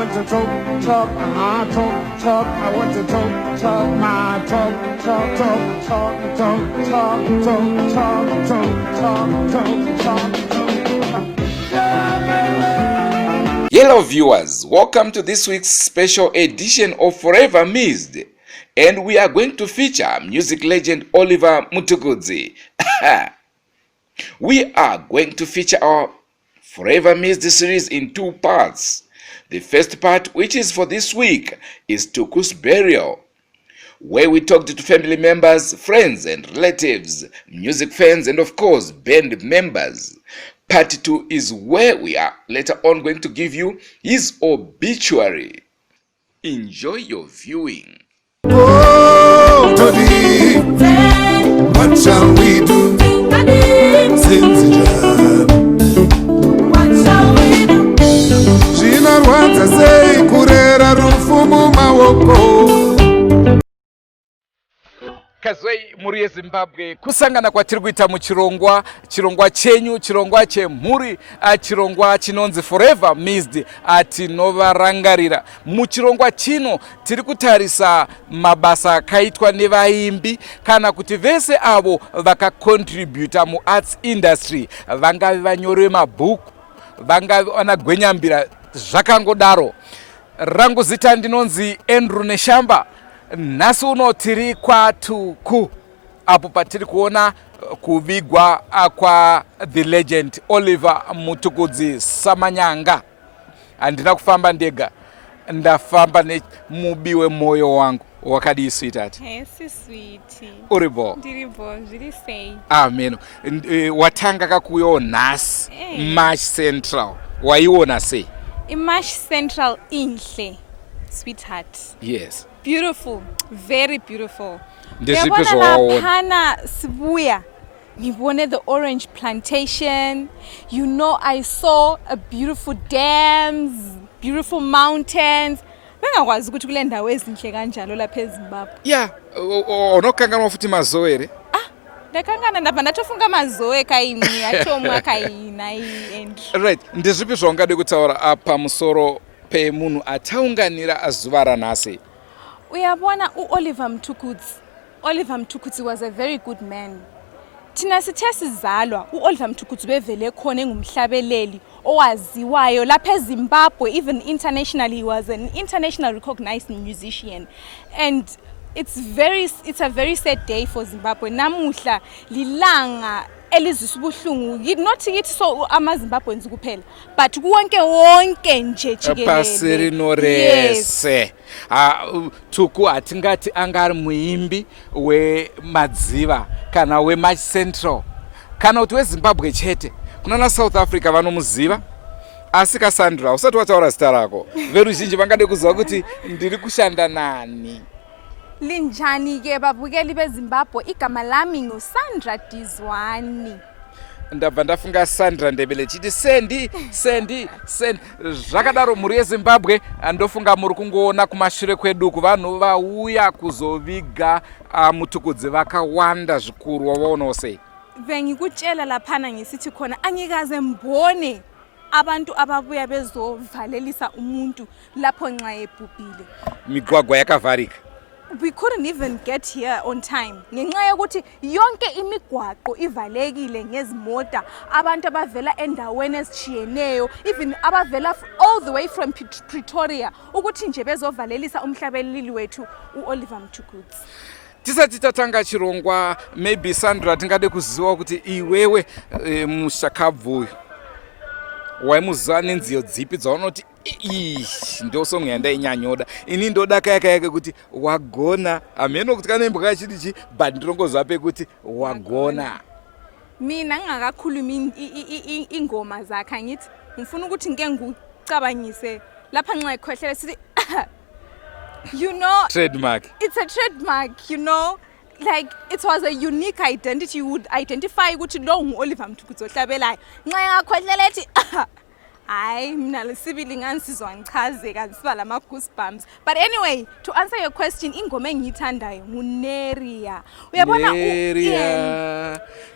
want to talk, talk. I want to talk, my talk. Hello viewers, welcome to this week's special edition of Forever Missed, and we are going to feature music legend Oliver MTUKUDZI. We are going to feature our Forever Missed series in two parts. The first part, which is for this week, is Tuku's burial, where we talked to family members, friends and relatives, music fans and of course band members. Part 2 is where we are later on going to give you his obituary. Enjoy your viewing. Oh, body, what shall we do? What shall we do? Zvinarwadza sei kurera rufu mumaoko. Kazwei muri yeZimbabwe kusangana kwatiri kuita muchirongwa chenyu, chirongwa chemhuri, chirongwa chinonzi Forever Missed, tinovarangarira. Muchirongwa chino tiri kutarisa mabasa akaitwa nevaimbi kana kuti vese avo vakacontributa muarts industry, vangave vanyori vemabhuku, vangave vanagwenyambira, zvakangodaro. Rangu zita ndinonzi Andrew Neshamba. Nhasi uno tiri kwaTuku apo patiri kuona kuvigwa kwa the legend Oliver MTUKUDZI Samanyanga. Handina kufamba ndega, ndafamba nemubi wemoyo wangu. Wakadii sweetheart? Hey, si sweetie. Uribo? Ndiribo, zviri sei. Amen. Watanga kakuyo nhasi March Central. Waiona sei? March Central inhle, sweetheart. Yes. Beautiful, very beautiful. Ndezvipi zvawaona? Lapana sibuya. Nibone the orange plantation. You know, I saw a beautiful dams, beautiful mountains. Bengakwazi ukuthi kule ndawo ezinhle kanjalo lapha eZimbabwe. Yeah, unokanganwa futhi mazowe ere? Ndakangana ndabva ndatofunga mazowe kaini atomwa kaina and right. Ndezvipi zvaungade kutaura pamusoro pemunhu ataunganira zuva ranhasi? Uyabona Oliver MTUKUDZI. Oliver MTUKUDZI was a very good man. Thina sithe sizalwa Oliver MTUKUDZI bevele khona engumhlabeleli owaziwayo lapha eZimbabwe, even internationally. He was an international recognized musician, and it's a very sad day for Zimbabwe. Namuhla lilanga elizisubuhlungu, not yithi so amaZimbabweans kuphela, but wonke nje jikelele. Pasiri norese. Tuku atingati angari muimbi wemadziva kana weMarch Central kana kuti weZimbabwe chete. Kuna South Africa vanomuziva, asi Cassandra usati wataura zita rako, veruzhinji vangade kuziva kuti ndiri kushanda nani. Linjani ke babukeli beZimbabwe, igama lami nguSandra Dizwani. Ndabva ndafunga Sandra Ndebele chiti sendi. Zvakadaro muri yeZimbabwe, ndofunga muri kungoona kumashure kwedu kuvanhu vauya kuzoviga MTUKUDZI vakawanda zvikuru. Waona sei? Bengikutshela laphana ngisithi khona angikaze mbone abantu ababuya bezovalelisa umuntu lapho nxa ebhubhile. Migwagwa yakavharika. We couldn't even get here on time. Ngenxa yokuthi yonke imigwaqo ivalekile ngezimota, abantu abavela endaweni ezitshiyeneyo, even abavela all the way from Pretoria, ukuthi nje bezovalelisa umhlabeleli wethu Oliver MTUKUDZI. Tisati tatanga chirongwa, maybe Sandra tingade kuziva kuti iwewe mushakabvu waimuziva nenziyo dzipi dzaunoti ndosongo yandainyanyooda. Ini ndoda kayake kuti wagona. Ameno kuti kana imboka chitichi, but ndinongozva pekuti wagona. Mina ngingakakhulumi ingoma zakhe angithi ngifuna ukuthi ngeke ngicabangise lapha nxa ikhohlela sithi you know, trademark. It's a trademark, you know. Like, it was a unique identity. You would identify ukuthi lo ngu-Oliver MTUKUDZI ohlabelayo. Nxa ngakhohlela ethi hayi mina lesibili ngansizwa ngichaze kansiba lama goosebumps. But anyway, to answer your question, ingoma engiyithandayo nguNeria. Uyabona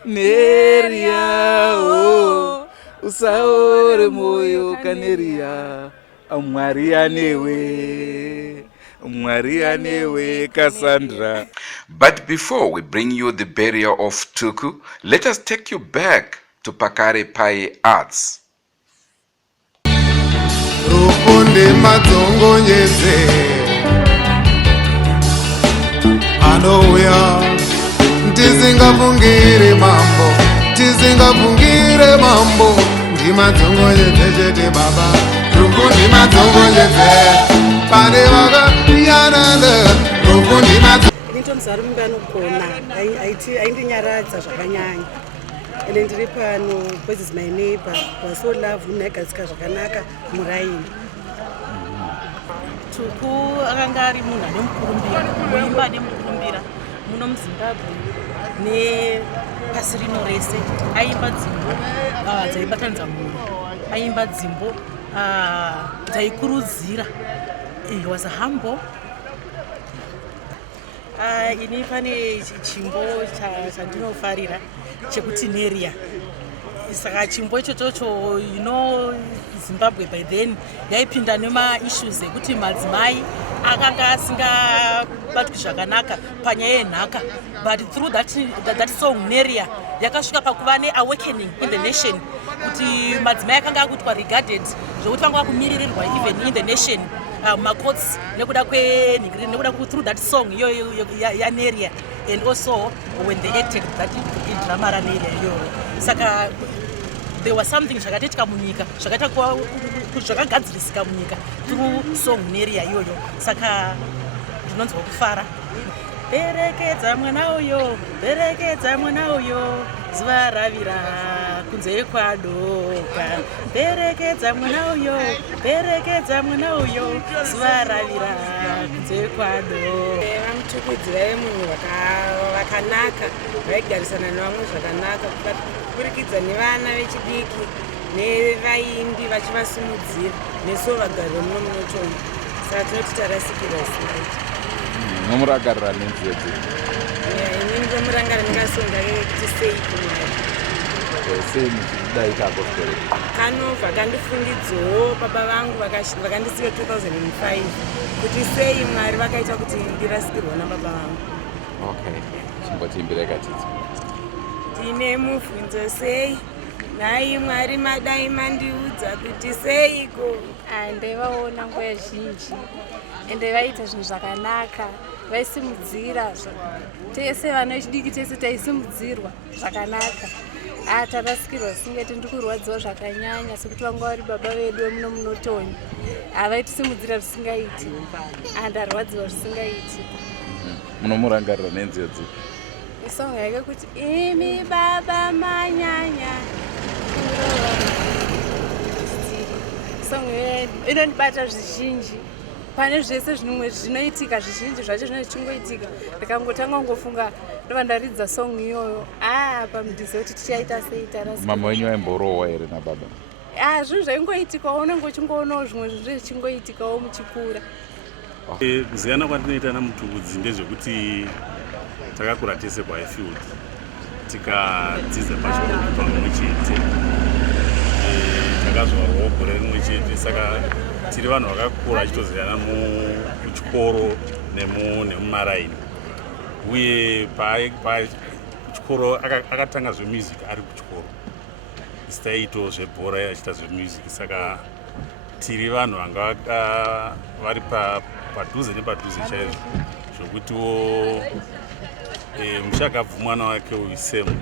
Neria oh usaore moyo kaneria Maria newe, Maria newe, Cassandra. But before we bring you the burial of Tuku, let us take you back to Pakare Pai Arts. Rukundi madzongonyedze anouya tisingafungire mambo tisingafungire mambo ndimadzongonyedze chete baba rukundi madzongonyedze pane vakayananda rukundi nditomuzari mungu anogona aindinyaradza zvakanyanya ende ndiri pano because is my neighbor waso love unagatsika zvakanaka muraini. Tuku akanga ari munhu ane mukurumbira muimba ane mukurumbira muno muzimbabwe nepasi rino rese. Aimba dzimbo dzaibatanidza mhuri, aimba dzimbo dzaikurudzira. He was a humble. Ini pane chimbo chandinofarira chekuti neria. Saka chimbo ichocho Zimbabwe by then yaipinda nema-issues ekuti madzimai akanga asingabatwi zvakanaka panyaya yenhaka, but through that song neria yakasvika pakuva ne-awakening in the nation kuti madzimai akanga akutwa regarded zvokuti vanga vakumiririrwa even in the nation macourts nekuda through that song iyoyo yaneria, and also when they acted that drama raneria iyoyo. Saka there was something zvakatoitika munyika zvakagadzirisika munyika through song neria iyoyo. Saka ndinonzwa kufara. Berekedza mwana uyo, berekedza mwana uyo, zuva ravira kunze kwadoka. Berekedza mwana uyo, berekedza mwana uyo, zuva ravira kunze kwadoka. MTUKUDZI vaive munhu vakanaka, vaigarisana nevamwe zvakanaka, kuburikidza nevana vechidiki nevaimbi vachivasimudzira nesuwo vagari vemuno munotonga. Saka tinoti tarasikirwa singaiti. Nomuragarira nenziyo dzedu. Inini ndomurangarira ndingasonga kuti sei kumwari. Sei muchidai kakofereka. Kanobva kandifundidzowo baba vangu vakandisiya 2005 kuti sei mwari vakaita kuti ndirasikirwa nababa vangu. Okay, chimbotiimbira katidzi. Ndine mubvunzo sei, nhai mwari madai mandiudza kuti seiko. Ndaivaona nguva zhinji ende vaita zvinhu zvakanaka, vaisimudzira tese vana vechidiki tese taisimudzirwa zvakanaka. Tarasikirwa singeti ndikurwadziwa zvakanyanya sekuti vanga vari baba vedu vemuno munotonyi avaitisimudzira zvisingaiti, ndarwadziwa zvisingaiti. Munomurangarira nenziyo dzipi? Isonga yake kuti imi baba manyanya songa inondibata zvizhinji pane zvese zvinomwe zvinoitika, zvizhinji zvacho zvinenge zvichingoitika. Ndikangotanga kungofunga ndova ndaridza song iyoyo pamudhize kuti tichaita sei tarasi. Mama wenyu aimborohwa here nababa? Zvinhu zvaingoitikawo unenge uchingoonawo zvimwe zvinhu zvichingoitikawo muchikura. Kuziyana kwatinoita naMTUKUDZI ndezvekuti takakura tese paIfield, tikadzidza pachikoro pamwe chete, takazvarwawo gore rimwe chete. Saka tiri vanhu vakakura achitoziyana muchikoro nemumaraini. Uye pachikoro akatanga zvemusic ari kuchikoro, isitaito zvebhora achiita zvemusic. Saka tiri vanhu vanga vari padhuze nepadhuze chaizvo zvokutiwo mushakabvu mwana wake uisemu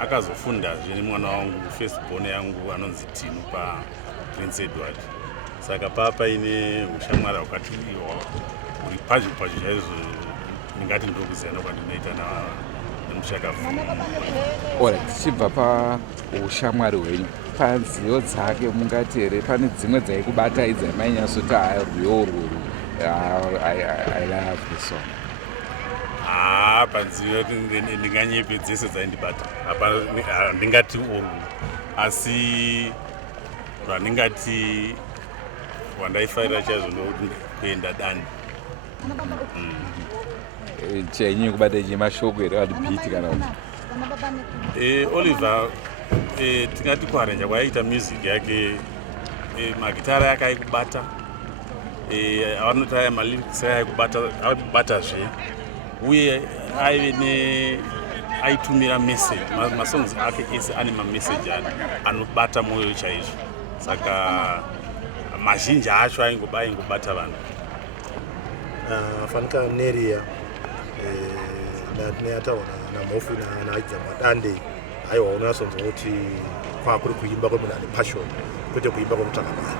akazofundazve nemwana wangu firstborn yangu anonzi Tinu paPrince Edward. Saka paine ushamwari hwakati uri pazho chaizvo, ndingati ndokuziyana kwandinoita nemushakabvu. Tichibva paushamwari hwenyu, panziyo dzake mungati here pane dzimwe dzaikubatai dzamainyasoti rwiyo urwu I love this song? Panziyo ndinganyepe dzese dzaindibata, handingati urwu, asi rwandingati rwandaifarira chaizvo ndokuenda dani. Chenyu kubata mashoko here wati beat kana kuti? Oliver tingati kuaranja kwaiita music yake magitara yake aikubata avanoti aya malyrics aikubata uye aitumira message masongs ake ese ane mamessage anobata mwoyo chaizvo saka mazhinji acho aingobata vanhu afanika neria neataura namhofu naidza madande aiwa unasonzwa kuti kwakuri kuimba kwemunhu ane passion kwete kuimba kwemutsvaka mari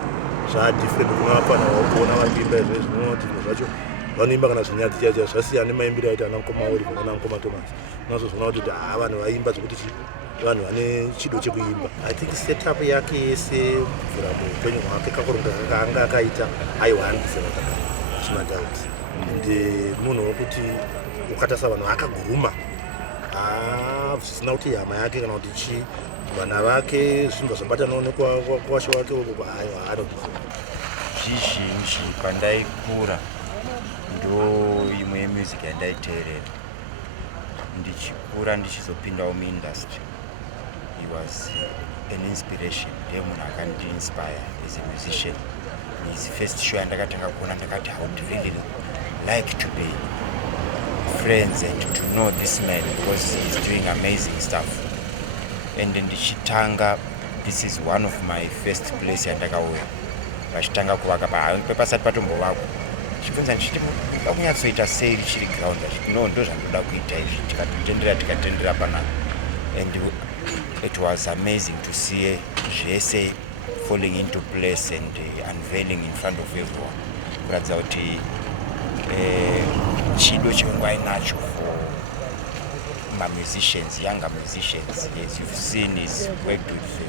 zvadifferent kunapana wakuona vari kuimba izvezvi unoona kuti zvinhu zvacho vanoimba kana zvinyadzi chaicho zvasiyana nemaimbiro aita anamukoma Oliver kana mukoma Thomas unazozviona kuti vanhu vaimba zvekuti vanhu vane chido chekuimba. I think setup yake yese kubvira muupenyu hwake kakuronga kaanga akaita aiwandisana zvisina doubt ende munhu wekuti ukatarisa vanhu akaguruma zvisina kuti hama yake kana kuti chi vana vake zvinhu zvabata nokwasho wake uko zvizhinji pandaikura ndo imwe yemusic yandaiteerera ndichikura ndichizopindawo muindustry. He was an inspiration. Ndiye munhu akandiinspire as a musician. His first show yandakatanga kuona ndakati I would really like to be friends and to know this man because he's doing amazing stuff. And ndichitanga, this is one of my first place yandakauya. Vachitanga kuvaka pasati patombovakwa. Chibvunza ndichiti ndakunyatsoita sei richiri ground no ndo zvandoda kuita izvi tikatendera panapa. And it was amazing to see zvese falling into place and unveiling in front of everyone. Kuratidza kuti chido chimwe ainacho for musicians, younger musicians. Yes, you've seen his work with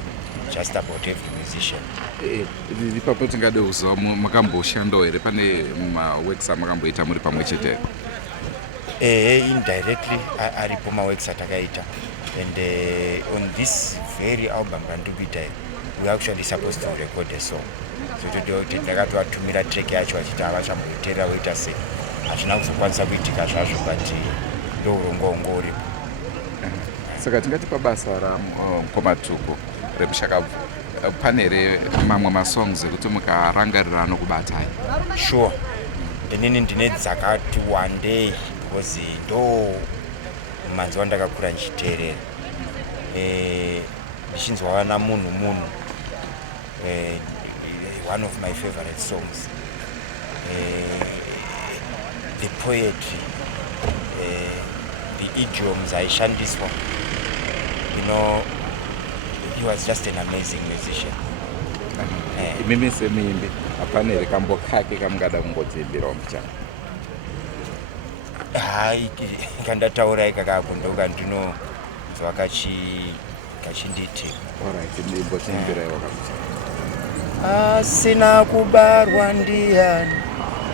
just about every musician. Ipapo tingade kuziva makamboshandawo here pane maworks amakamboita muri pamwe chete? Indirectly aripo maworks atakaita. And on this very album Bandukuita, we actually supposed to record a song. So today ndakatovatumira track yacho achiti avachamboitera woita sei hatina kuzokwanisa kuitika zvazvo but ndo urongo uripo. Saka tingati pabasa ramukoma Tuku remushakabvu pane here mamwe masongs ekuti mukarangarira nokubatai? Sure, inini ndine dzakati one day because ndo manzi wandakakura ndichiteerera ndichinzwa namunhu one of my favorite songs, the poetry, the idioms aishandiswa, he was just an amazing musician. Imimi semuimbi hapana here kambo kake kamungada kungodziimbirawo muchana? Hai, kandataura ikakako ndonga ndinonzwa kachinditi. Alright, ndimbotiimbiraiwo kamuchana. Asina kubarwa ndiani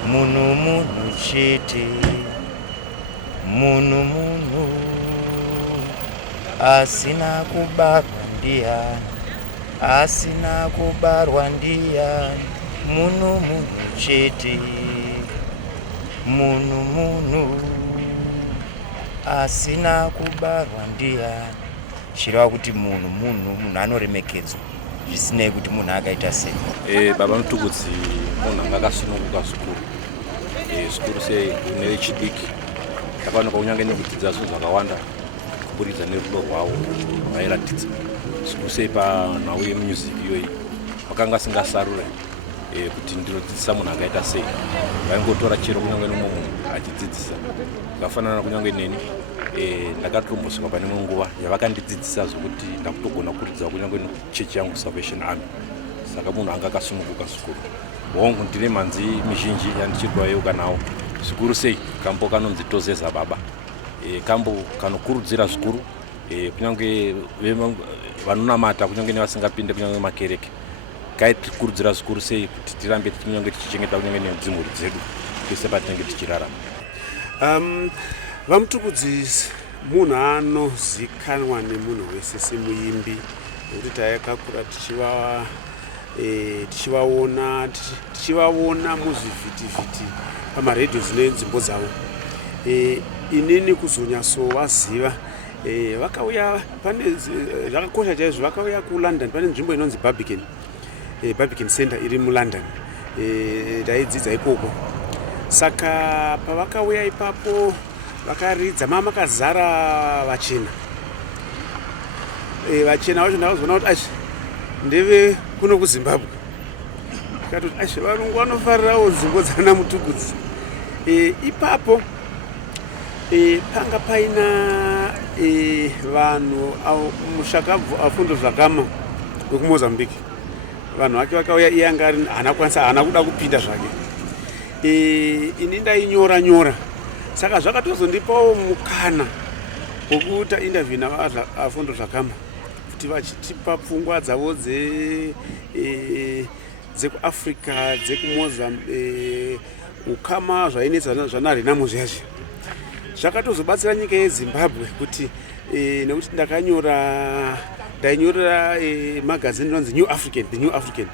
munhu chete, munhu asina kubarwa ndiani, asina kubarwa ndiani munhu chete, munhu asina kubarwa ndiani. Chireva kuti munhu anoremekedzwa zvisinei kuti munhu akaita sei. Baba MTUKUDZI munhu anga akasununguka zvikuru sei kune chidiki takaoneka kunyange nekudzidza zvinhu zvakawanda kuburidza nerudo rwavo vairatidza zvikuru sei panhau yemusic iyoyi vakanga singasarura kuti ndinodzidzisa munhu akaita sei. Vaingotora chero kunyange nomwe munhu achidzidzisa zvakafanana kunyange neni ndakatombosvika pane imwe nguva yavakandidzidzisa zvokuti ndakutogona kuridza kunyange nechechi yangu Salvation Army. Saka munhu anga akasununguka zvikuru. Hongu ndine mhanzi mizhinji yandichirwayeuka nawo zvikuru sei kambo kanonzi Tozeza Baba, kambo kanokurudzira zvikuru kunyange vanonamata kunyange nevasingapinde kunyange makereke kaitikurudzira zvikuru sei kuti tirambe kunyange tichichengeta kunyange nedzimhuri dzedu pese patinenge tichirarama. VaMTUKUDZI munhu anozikanwa nemunhu wese semuimbi nekuti takakura tichivaona muzvivhitivhiti pamaredhiyo dzine nzvimbo dzavo. Inini kuzonyatsovaziva vakauya pane zvakakosha chaizvo, vakauya kuLondon pane nzvimbo inonzi Barbican. Barbican Center iri muLondon. Taidzidza ikoko. Saka pavakauya ipapo vakaridza makazara vachena. Vachena vacho ndakazoona kuti ndeve kuno kuZimbabwe. Tikatoti varungu vanofarirawo nzvimbo dzana Mutukudzi. Ipapo panga paina vanhu mushakabvu afundo zvakama wekuMozambique. Vanhu vake vakauya iye anga haana kuda kupinda zvake. Ini ndainyora saka zvakatozondipawo mukana wokuita interview navafundo zvakama kuti vachitipa pfungwa dzavo dzekuAfrica dzekumozambique ukama zvainetsa zvanarinamu zvaizvi zvakatozobatsira nyika yeZimbabwe kuti nekuti ndainyorera magazine inonzi The New African.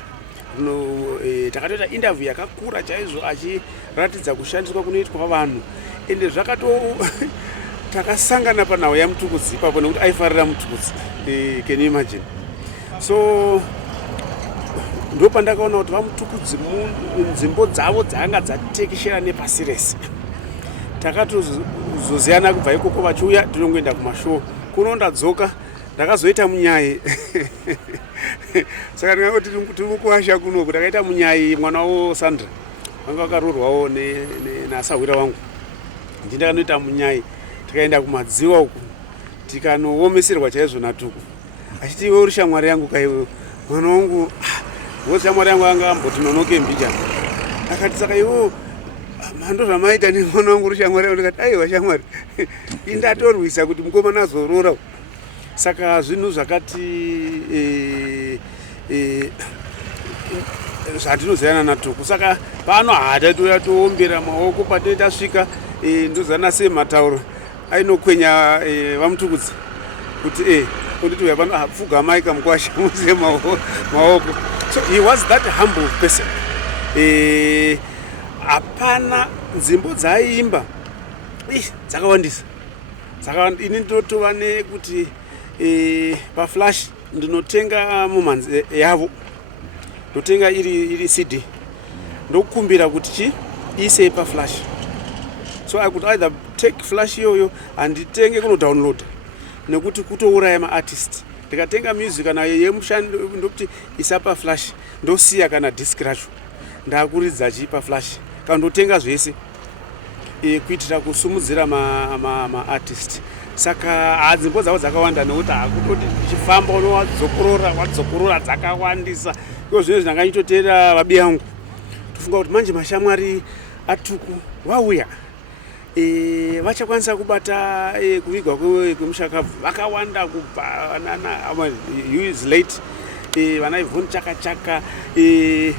Takatoita interview yakakura chaizvo achiratidza kushandiswa kunoitwa vanhu ende takasangana panhau yaMutukudzi ipapo nekuti aifarira Mutukudzi. Can you imagine? So ndopandakaona kuti vaMutukudzi nzvimbo dzavo dzanga dzatekeshera nepasi rese. Takatozoziyana kubva ikoko vachiuya tinongoenda kumashow kuno ndadzoka ndakazoita munyai. Saka ndingati tiri kuwasha kunoku takaita munyai mwana wavo Sandra vanga vakarorwawo nasahwira wangu. Ndakanoita munyai tikaenda kumadziva uku tikanoomeserwa chaizvo naTuku achiti iwe uri shamwari yangu kaiwe mwana wangu shamwari yangu anga amboti nonoke mbija akati saka iwo mhando zvamaita nemwana wangu uri shamwari yangu. Ndikati aiwa shamwari indatorwisa kuti mukomana azorora. Saka zvinhu zvakati zvandinoziyana naTuku. Saka pano hatatoya toombera maoko patinoita tasvika ndozana sematauro ainokwenya vaMutukudzi kuti kunditi uya pano pfugamai kamukwasha muziye maoko. So he was that humble person. Hapana nzvimbo dzaiimba dzakawandisa. Ini ndinotova nekuti paFlash ndinotenga mumhanzi yavo ndotenga iri CD ndokumbira kuti ise paFlash. So I could either take Flash iyoyo handitenge kunodownload nekuti kutouraya maartist. Ndikatenga music kana yemushando ndokuti isa paFlash ndosiya kana disk racho ndakuridza paFlash kana ndotenga zvese kuitira kusumudzira maartist. Saka nzvimbo dzavo dzakawanda nekuti hakutoti ndichifamba wadzokorora dzakawandisa. Iko zvino zvandakanyitotera vabi yangu tofunga kuti manje mashamwari aTuku vauya vachakwanisa kubata kuvigwa kwemushakabvu vakawanda kubva is late vana Ivhoni Chaka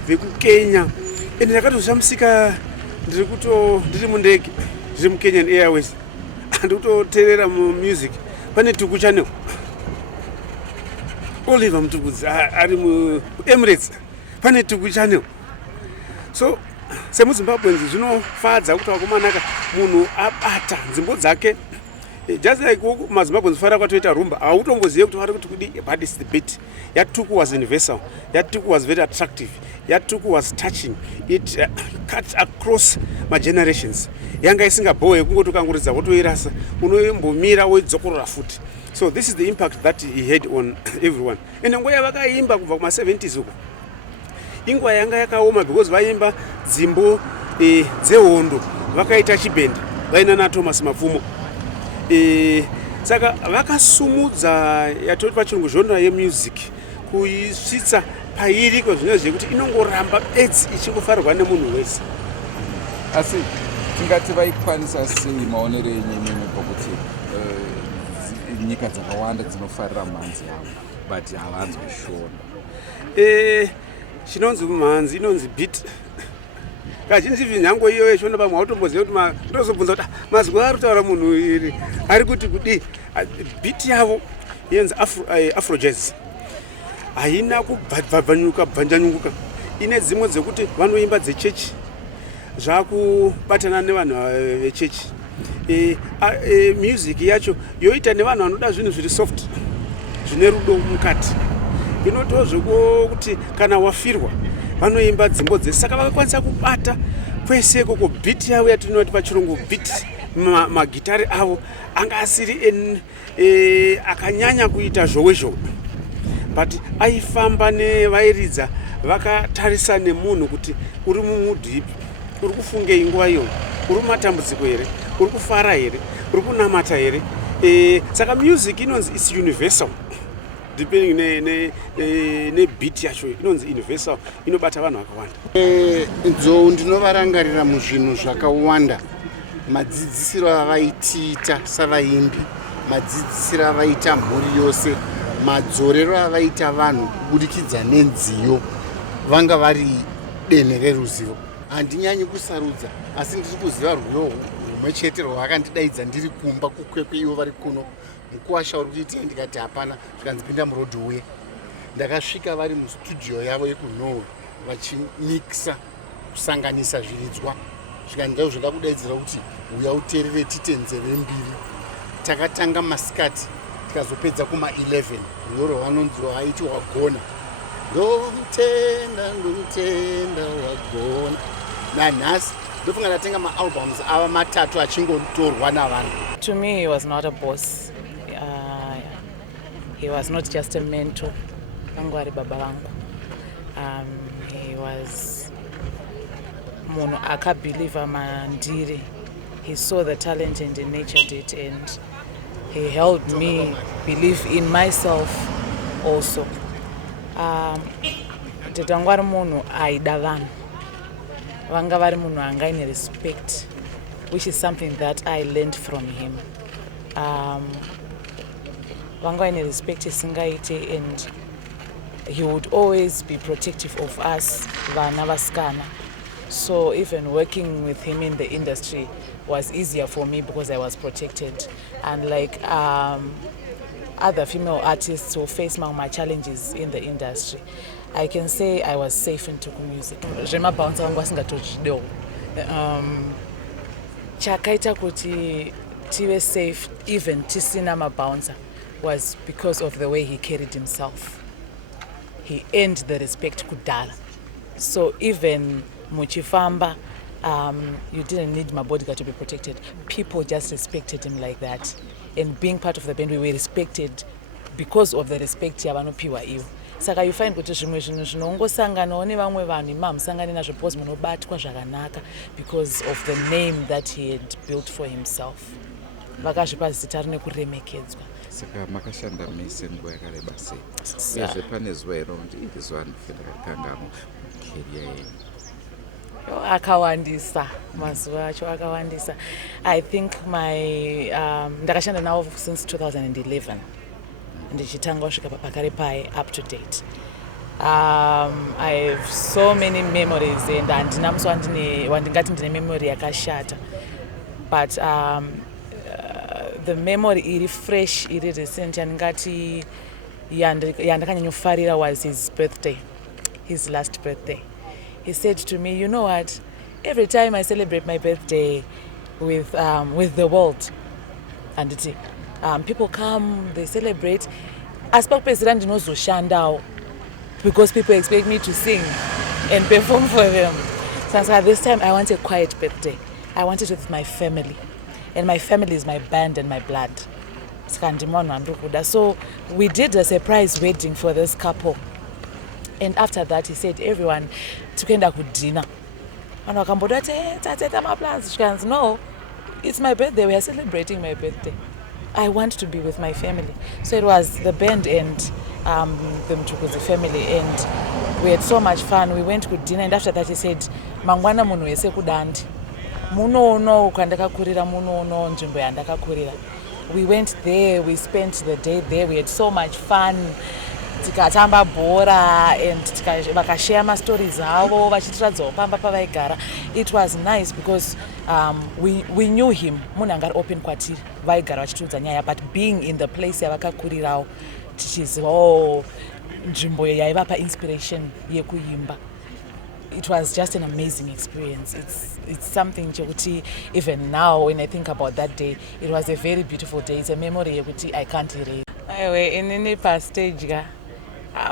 vekukenya. Ende ndakatozvamisika ndiri mundege ndiri muKenyan Airways ndikutoteerera music pane Tuku channel Oliver Mutukudzi ari muEmirates pane Tuku channel. So semuZimbabwenzi zvinofadza kuti wakomanaka munhu abata nzvimbo dzake. Just like maZimbabwenzi fara kwatoita rumba hautombozive kuti vari kuti kudi, but it's the beat. yaTuku was universal. yaTuku was very attractive. yaTuku was touching. It cut across my generations. Yanga isingabhoye kungoti ukangoridza wotoirasa unoimbomira woidzokorora futi. So this is the impact that he had on everyone. Ende nguva yavakaimba kubva kuma70s uko ingwa yanga yakaoma because vaimba dzimbo dzehondo vakaita chibendi vaina Thomas Mapfumo. Saka vakasumudza yatoti pachirungu genre yemusic kuisvitsa pairi kwezvino zvekuti inongoramba bedzi ichikufarirwa nemunhu wese. Asi tingati vaikwanisa sei maonero enyu pakuti nyika dzakawanda dzinofarira mhanzi yavo but havanzwi shona? Chinonzi mhanzi inonzi beat. Kazhinji vinyango iyoyo shona pamwe hautomboziva kuti ndozobvunza kuti mazwi ari kutaura munhu iri ari kuti kudi. Beat yavo yenzi afro jazz haina kubvanjanyuka. Ine dzimwe dzekuti vanoimba dzechechi zvakubatana nevanhu vechechi. Music yacho yoita nevanhu vanoda zvinhu zviri soft zvine rudo mukati. inotozvokuti kana wafirwa vanoimba dzimbo dzese saka vakakwanisa kubata kwese koko bhiti yavo yatinoti pachirungu bhiti magitari avo anga asiri akanyanya kuita zhowe but aifamba nevairidza vakatarisa nemunhu kuti uri mumudhi ipi, uri kufungei nguva iyo, uri mumatambudziko here, uri kufara here, uri kunamata here. Saka music inonzi is universal depending nebeat yacho inonzi universal, inobata vanhu vakawanda. Nzou ndinovarangarira muzvinhu zvakawanda, madzidzisiro avaitiita savaimbi, madzidzisiro avaita mhuri yose, madzorero avaita vanhu kubudikidza nenziyo, vanga vari dene reruzivo. Handinyanyi kusarudza, asi ndiri kuziva rwiyo rumwe chete rwavakandidaidza ndiri kumba kukwekwe ivo vari kuno. Mukuwashauri kuti ite, ndikati hapana, zvikanzi pinda murodhi uye. Ndakasvika vari mustudio yavo yekuNorway vachimixa kusanganisa zviridzwa. Zvikandidai zvoda kudaidzira kuti uya uteerere tite nzeve mbiri. Takatanga masikati tikazopedza kuma11 rwiyo rwavanonzi rwaiti wagona. Ndomutenda wagona. Nanhasi ndofunga ndatenga maalbums ava matatu achingotorwa navanhu. To me, he was not a boss. He was not just a mentor. He was munhu akabhiliva mandiri. He saw the talent and he nurtured it, and he helped me believe in myself also. Tete ari munhu aida vanhu, vanga vari munhu anga ine respect, which is something that I learned from him. Vanga ine respect isingaite, and he would always be protective of us vana vasikana. So even working with him in the industry was easier for me because I was protected. And like other female artists who face my challenges in the industry, I can say I was safe in Tuku music. Zvemabounce vangu vasingatozvidewo. Chakaita kuti tive safe even tisina mabouncer was because of the way he carried himself. He earned the respect kudala. So even muchifamba, you didn't need my bodyguard to be protected. People just respected him like that. And being part of the band, we were respected because of the respect yavanopiwa ivo. Saka you find kuti zvimwe zvinhu zvinongosanganawo nevamwe vanhu imamusangane nazvo because munobatwa zvakanaka because of the name that he had built for himself. Vakazvipa zita rine kuremekedzwa. Saka makashanda mise nguva yakareba sei? Uyezve pane zuva iro kuti iri zuva ndakatangamo career yenyu. Akawandisa mazuva acho akawandisa. I think my ndakashanda nawo since 2011 ndichitanga kusvika pakare pai up to date. I have so many memories and handina musi wandingati ndine memory yakashata, but the memory iri fresh, iri recent yandingati yandakanyanyofarira was his birthday, his last birthday. He said to me, you know what, every time I celebrate my birthday with the world, and people come, they celebrate, asipakupedzisira ndinozoshandawo because people expect me to sing and perform for them. So this time I want a quiet birthday. I want it with my family, and my family is my band and my blood. So we did a surprise wedding for this couple. And after that, he said, everyone, tukenda kudina. And wakamboda tata my plans. She goes, no, it's my birthday. We are celebrating my birthday. I want to be with my family. So it was the band and the MTUKUDZI family, and we had so much fun. We went to dinner, and after that he said, mangwana munhu wese kudandi. Munono kwandakakurira, munono nzvimbo yandakakurira. We went there, we spent the day there, we had so much fun. Tikatamba bhora and vakashare mastories avo vachitiradzawo pamba pavaigara. It was nice because we knew him, munhu anga ari open kwatiri, vaigara vachitiudza nyaya, but being in the place yavakakurirawo tichizivawo nzvimbo yaivapa inspiration yekuimba. It was just an amazing experience. It's something chekuti even now when I think about that day, it was a very beautiful day. It's a memory yekuti I can't erase. Anyway, inini pa stage ga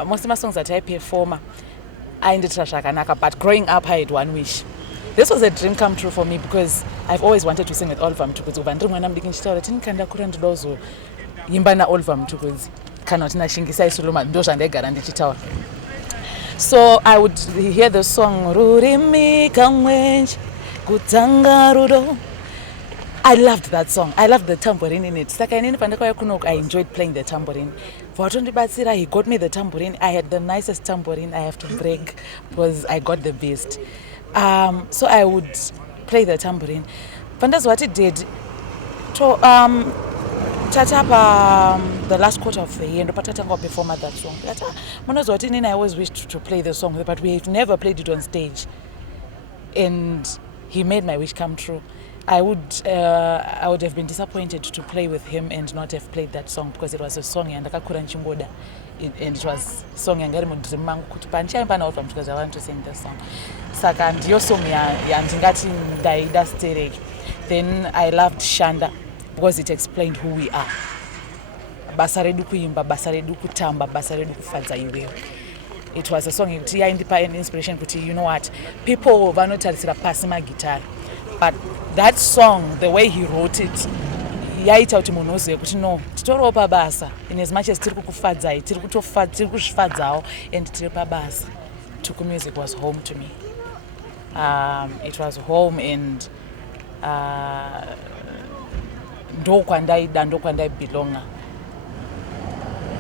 most of my songs that I perform, I ended Shakanaka, but growing up I had one wish. This was a dream come true for me because I've always wanted to sing with Oliver MTUKUDZI. And when I'm beginning to tell Tinkanda couldn't dozo Yimbana Oliver MTUKUDZI. Cannot Nashingisa Suluma Doja Garandi Chitawa. So I would hear the song Rurimi Kamwenj Kutanga Rudo. I loved that song. I loved the tambourine in it. I enjoyed playing the tambourine. For Batsira, he got me the tambourine. I had the nicest tambourine, I have to brag, because I got the best. So I would play the tambourine. But that's what it did. So, the last quarter of the year, and Patatanga performed that song. I always wished to play the song, but we've never played it on stage. And he made my wish come true. I would have been disappointed to play with him and not have played that song because it was a song and it was a song and I want to sing the song. Second, your song then I loved Shanda because it explained who we are. It was a song an inspiration. You know what? People were not passing my guitar. But that song, the way he wrote it, yaita uti munoze kuti no titoro pabasa in as much as tiri kukufadzai tiri kusvadzao and tiri pabasa. Tuku music was home to me. It was home and ndo kwandai belonga.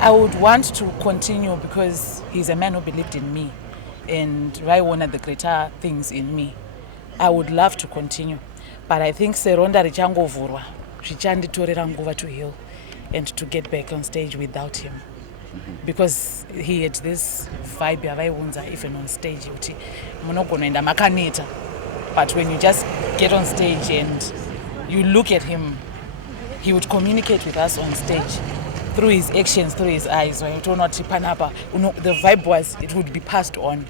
I would want to continue because he's a man who believed in me and I wanted the greater things in me. I would love to continue, but I think Seronda richangovurwa zvichanditorera nguva to heal and to get back on stage without him, because he had this vibe yavaiunza even on stage kuti munogonoenda makaneta, but when you just get on stage and you look at him, he would communicate with us on stage through his actions, through his eyes. The vibe was, it would be passed on.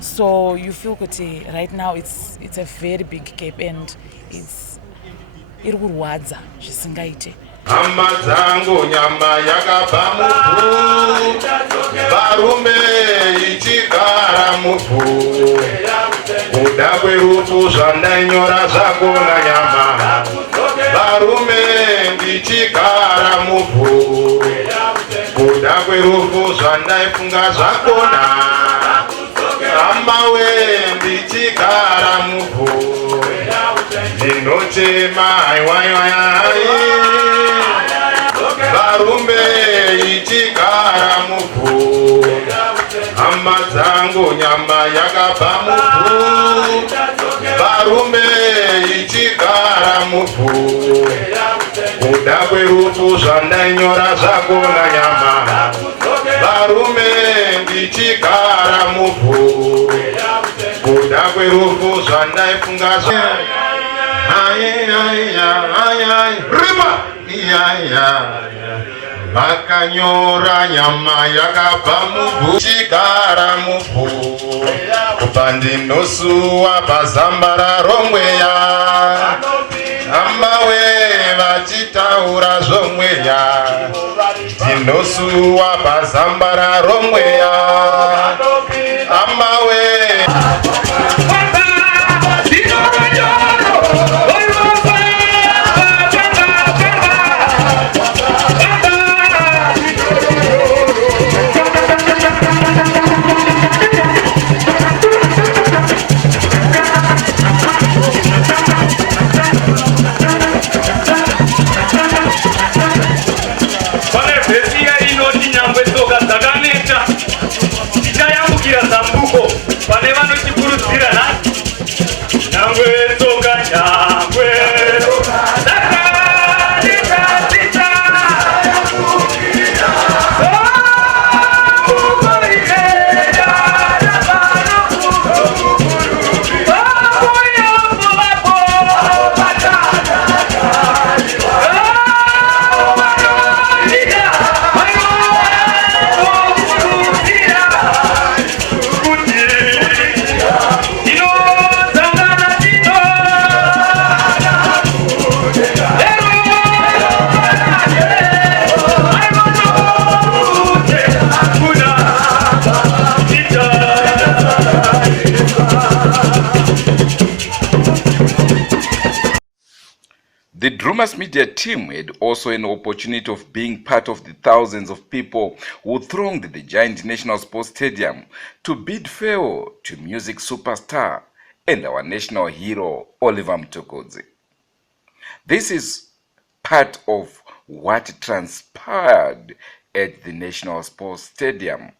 So you feel kuti right now it's a very big gap and it's irurwadza zvisingaite. Hama dzangu nyama yakabva mubvu, varume ichigara mubvu, kuda kwerufu zvandainyora zvakona nyama, varume ndichigara mubvu, kuda kwerufu zvandaifunga zvakona. Amawe ndichigara mubvu, ndinochema aiwaiwai, varume ichigara mubvu, hama dzangu nyama yakabva mubvu, varume ichigara mubvu, kuda kwerufu zvandainyora zvakona nyama, varume ndichigara mubvu, kuda kwerufu zvandaifunga rima vakanyora nyama yakabva mubvu, chigara mubvu, kubva ndinosuwa pazambara romweya, amawe vachitaura zvomweya, ndinosuwa pazambara romweya, amawe pane vanochikuru The Drumas media team had also an opportunity of being part of the thousands of people who thronged the giant National Sports Stadium to bid farewell to music superstar and our national hero, Oliver MTUKUDZI. This is part of what transpired at the National Sports Stadium.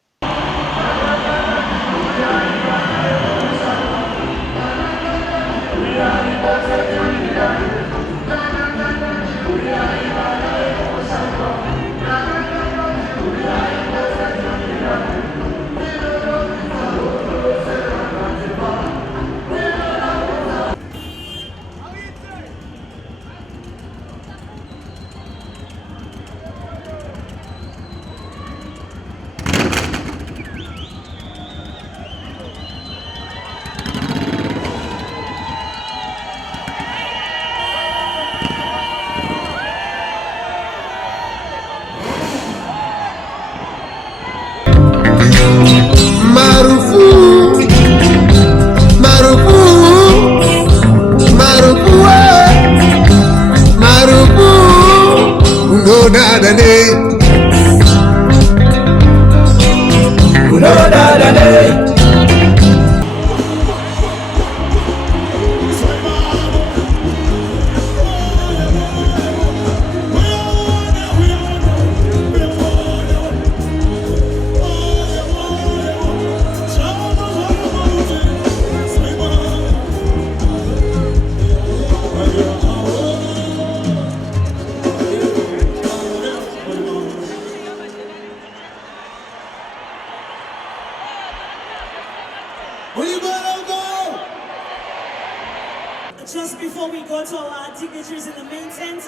Just before we go to our dignitaries in the main tent,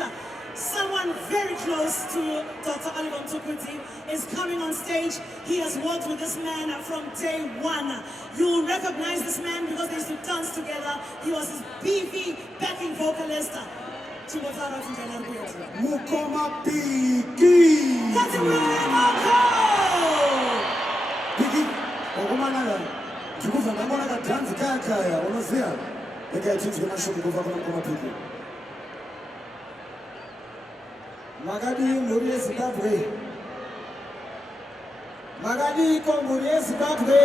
someone very close to Dr. Oliver MTUKUDZI is coming on stage. He has worked with this man from day one. You'll recognize this man because they used to dance together. He was his BV backing vocalist. Mukoma Biggie. Kati Mukoko. Biggie, okumana tukuva ngabona ka dance kaya unoziya. Ekayithinzi kumashuku kuva kuna Mukoma Biggie. Magadi muri eZimbabwe. Magadi ko muri eZimbabwe.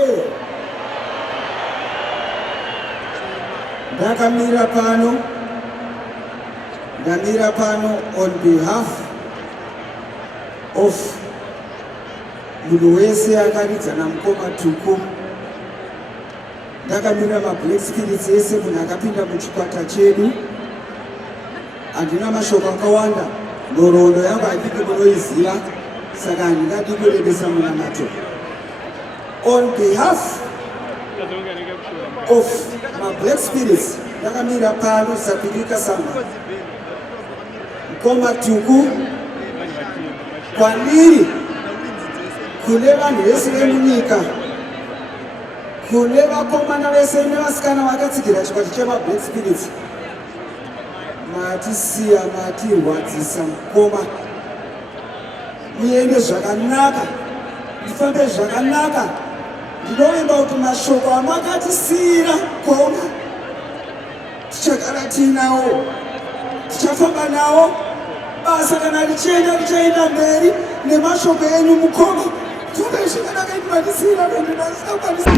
Ndakamira pano on behalf of munhu wese akaridza naMukoma Tuku. Ndakamira maBlack Spirits ese munhu akapinda muchikwata chedu. Handina mashoko akawanda, nhoroondo yangu haidiki munoiziva, saka handingadi kurembesa munamato. On behalf of maBlack Spirits, ndakamira pano sapirika sama Mukoma Tuku kwandiri, kune vanhu vese vemunyika, kune vakomana vese nevasikana vakatsigira chikwata chemaBlack Spirits. Matisiya, matirwadzisa Mukoma. Muende zvakanaka, mufambe zvakanaka. Ndinovimba kuti mashoko amakatisiyira kwaona tichagara tinawo, tichafamba nawo. Basa kana richaenda mberi nemashoko enyu Mukoma. Tuve zvakanaka inomatisiyira vanhu vasingakwanisi.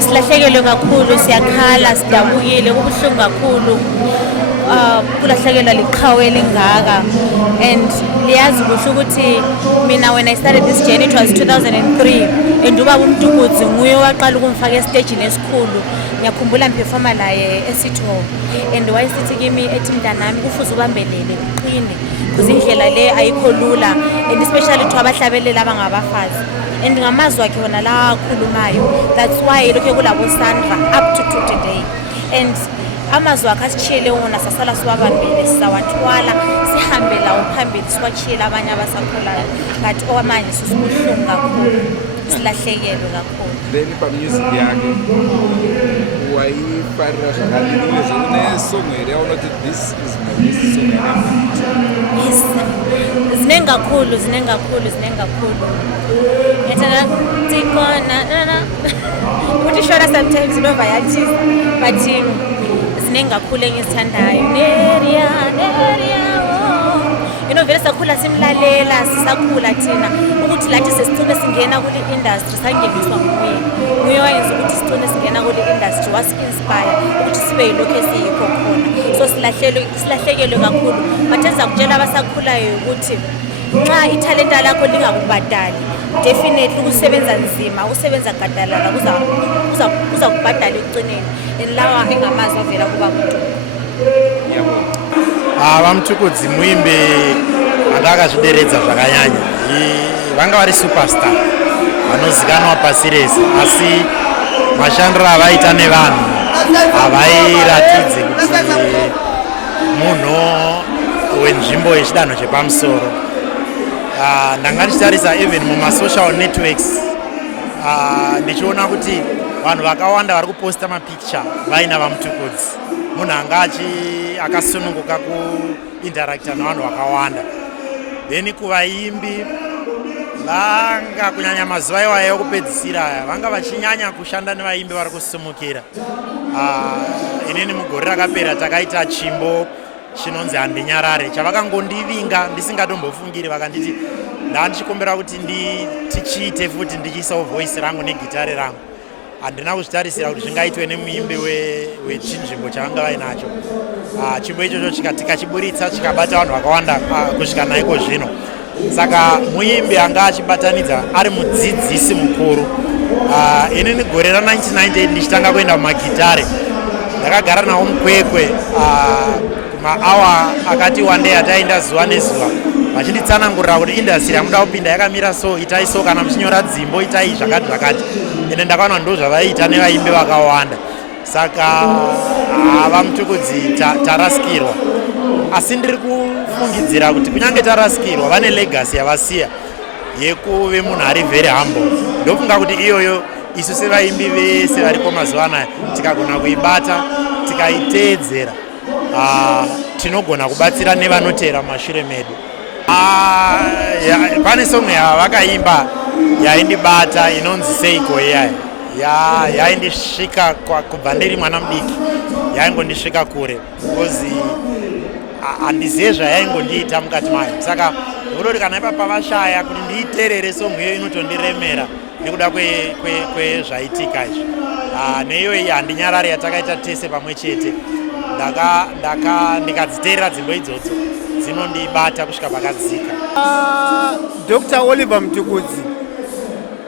Silahlekelwe kakhulu, siyakhala, sidabukile, kubuhlungu kakhulu. ukulahlekelwa liqhawe elingaka. And liyazi kuhle ukuthi mina when I started this journey it was 2003 and ubaba uMtukudzi nguye waqala ukumfaka estage esikhulu. Ngiyakhumbula ngiperforma la eSitho and wayesithi kimi ethi mntanami kufuze ubambelele uqine because indlela le ayikho lula and especially to abahlabelela abangabafazi. And ngamazwi akhe wona la akhulumayo, that's why lokho kulabo Sandra up to today. And amazwi akhe asitshiyele wona sasala siwabambele sisawathwala sihambe lawo phambili siwatshiyele abanye abasakhulayo, but okwamanje sisibuhlungu kakhulu silahlekelwe kakhulu. Then pamusic yakhe wayifarira zvakanini zvine here yaunoti this is my best song yes zinenge kakhulu ngiyethanda tikona ukuthi shona sometimes vayachiza but zinenge kakhulu engizithandayo neria vele sakhula simlalela sisakhula thina ukuthi lathi sesicine singena kule industry sangeniswa nguye wayenza ukuthi sicine singena kule industry wasi-inspire ukuthi sibe yilokhu esiyikho khona. So silahlekelwe kakhulu, but enza kutshela abasakhulayo ukuthi nxa ithalenta lakho lingakubhadali definitely ukusebenza nzima usebenza gadalala kuza kubhadala ekugcineni. And lawa engamazwi avela kuba umuntu MTUKUDZI muimbi andakazvideredza zvakanyanya. Vanga vari superstar vanozikanwa pasi rese, asi mashandiro avaita nevanhu havairatidze kuti munhu wenzvimbo yechidanho chepamusoro. Ndanga ndichitarisa even mumasocial networks ndichiona kuti vanhu vakawanda vari kuposta mapicture vaina vaMTUKUDZI. Munhu anga akasununguka kuinteracta navanhu vakawanda. Then kuvaimbi vanga kunyanya mazuva iwayo ekupedzisira aya vanga vachinyanya kushanda nevaimbi vari kusumukira. Inini mugore rakapera takaita chimbo chinonzi Handinyarare chavakangondivinga ndisingatombofungiri, vakanditi ndandichikombera kuti tichiite futi ndichiisawo voice rangu negitare rangu. Handina kuzvitarisira kuti zvingaitwe nemuimbi wechinzvimbo chavanga vainacho. Chimbo ichocho tikachiburitsa chikabata vanhu vakawanda kusvika naiko zvino. Saka muimbi anga achibatanidza ari mudzidzisi mukuru. Inini gore ra1998 ndichitanga kuenda mumagitare ndakagara nawo mukwekwe maawa akati wandei ataenda zuva nezuva vachinditsanangurira kuti industry yamuda kupinda yakamira so, itai so, kana muchinyora dzimbo itai zvakati. Ende ndakaona ndo zvavaiita nevaimbi vakawanda. Saka vaMTUKUDZI tarasikirwa, asi ndiri kufungidzira kuti kunyange tarasikirwa vane legacy yavasiya yekuve munhu ari very humble. Ndofunga kuti iyoyo isu sevaimbi vese varipo mazuva anaya tikagona kuibata tikaiteedzera tinogona kubatsira nevanotera mumashure medu. Pane song yavakaimba yaindibata inonzi Seiko iyayi yaindisvika kubva ndiri mwana mudiki, yaingondisvika kure because handizive zvayaingondiita mukati mayo. Saka ndinoti kana ipapa vashaya kuti ndiiterere song iyo inotondiremera nekuda kwezvaitika izvi. Neiyo iyi Handinyarare yatakaita tese pamwe chete ndikadziteerera dzimbo idzodzo dzinondibata kusvika pakadzika. Dr. Oliver MTUKUDZI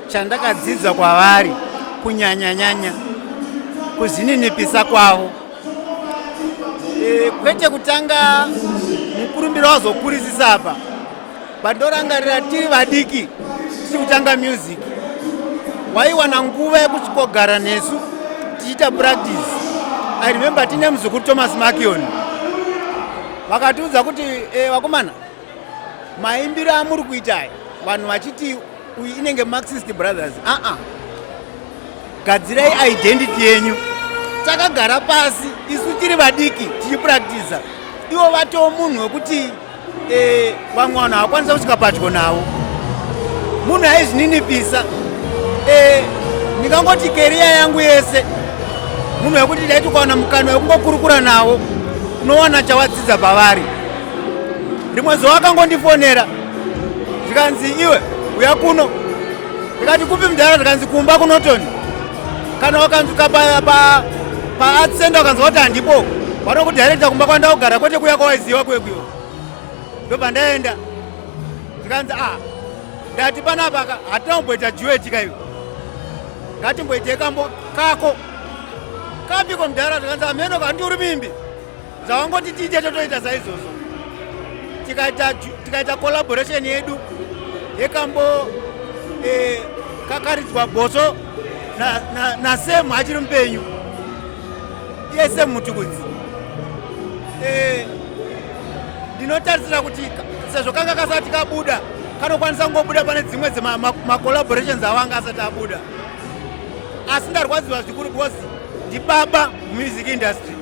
chandakadzidza kwavari kunyanyanyanya kuzvininipisa kwavo, kwete kutanga mukurumbiro wazokurisisa apa pandorangarira tiri vadiki tiri kutanga music. Waiwana nguva yekuchikogara nesu tichiita practice. I remember tine muzukuru Thomas Makion vakatiudza kuti vakomana maimbiro amuri kuita vanhu vachiti uyu inenge Marxist Brothers, gadzirai identity yenyu. Takagara pasi isu tiri vadiki tichipractice, ivo vatoo munhu wekuti vamwe vanhu havakwanisa kusvika padyo navo. Munhu aizvininipisa. Ndikangoti keriya yangu yese munhu wekuti daiti ukawana mukana wekungokurukura navo unowana chawadzidza pavari. Rimwe zuva vakangondifonera zvikanzi iwe uya kuno, ndikati kupi mudhara, zvikanzi kumba kunotoni, kana wakanzwika paart center ukanzwa kuti handipo vanokudirecta kumba kwandaugara kwete kuya kwawaiziva kwekwiwo. Ndobva ndaenda ndikanzi ndati panapa hatinamboita jueti kaivo, ngatimboite kambo kako kapiko mudhara. Ndikanzi ameno kandiuri mimbi zvawangoti tiite totoita saizvozvo. Tikaita collaboration yedu yekambo kakaridzwa bhoso nasemu achiri mupenyu iye semu Mutukudzi. Ndinotarisira kuti sezvo kanga kasati kabuda kanokwanisa kungobuda pane dzimwe dzemacollaborations avanga asati abuda, asi ndarwadziwa zvikuru because ndibaba music industry.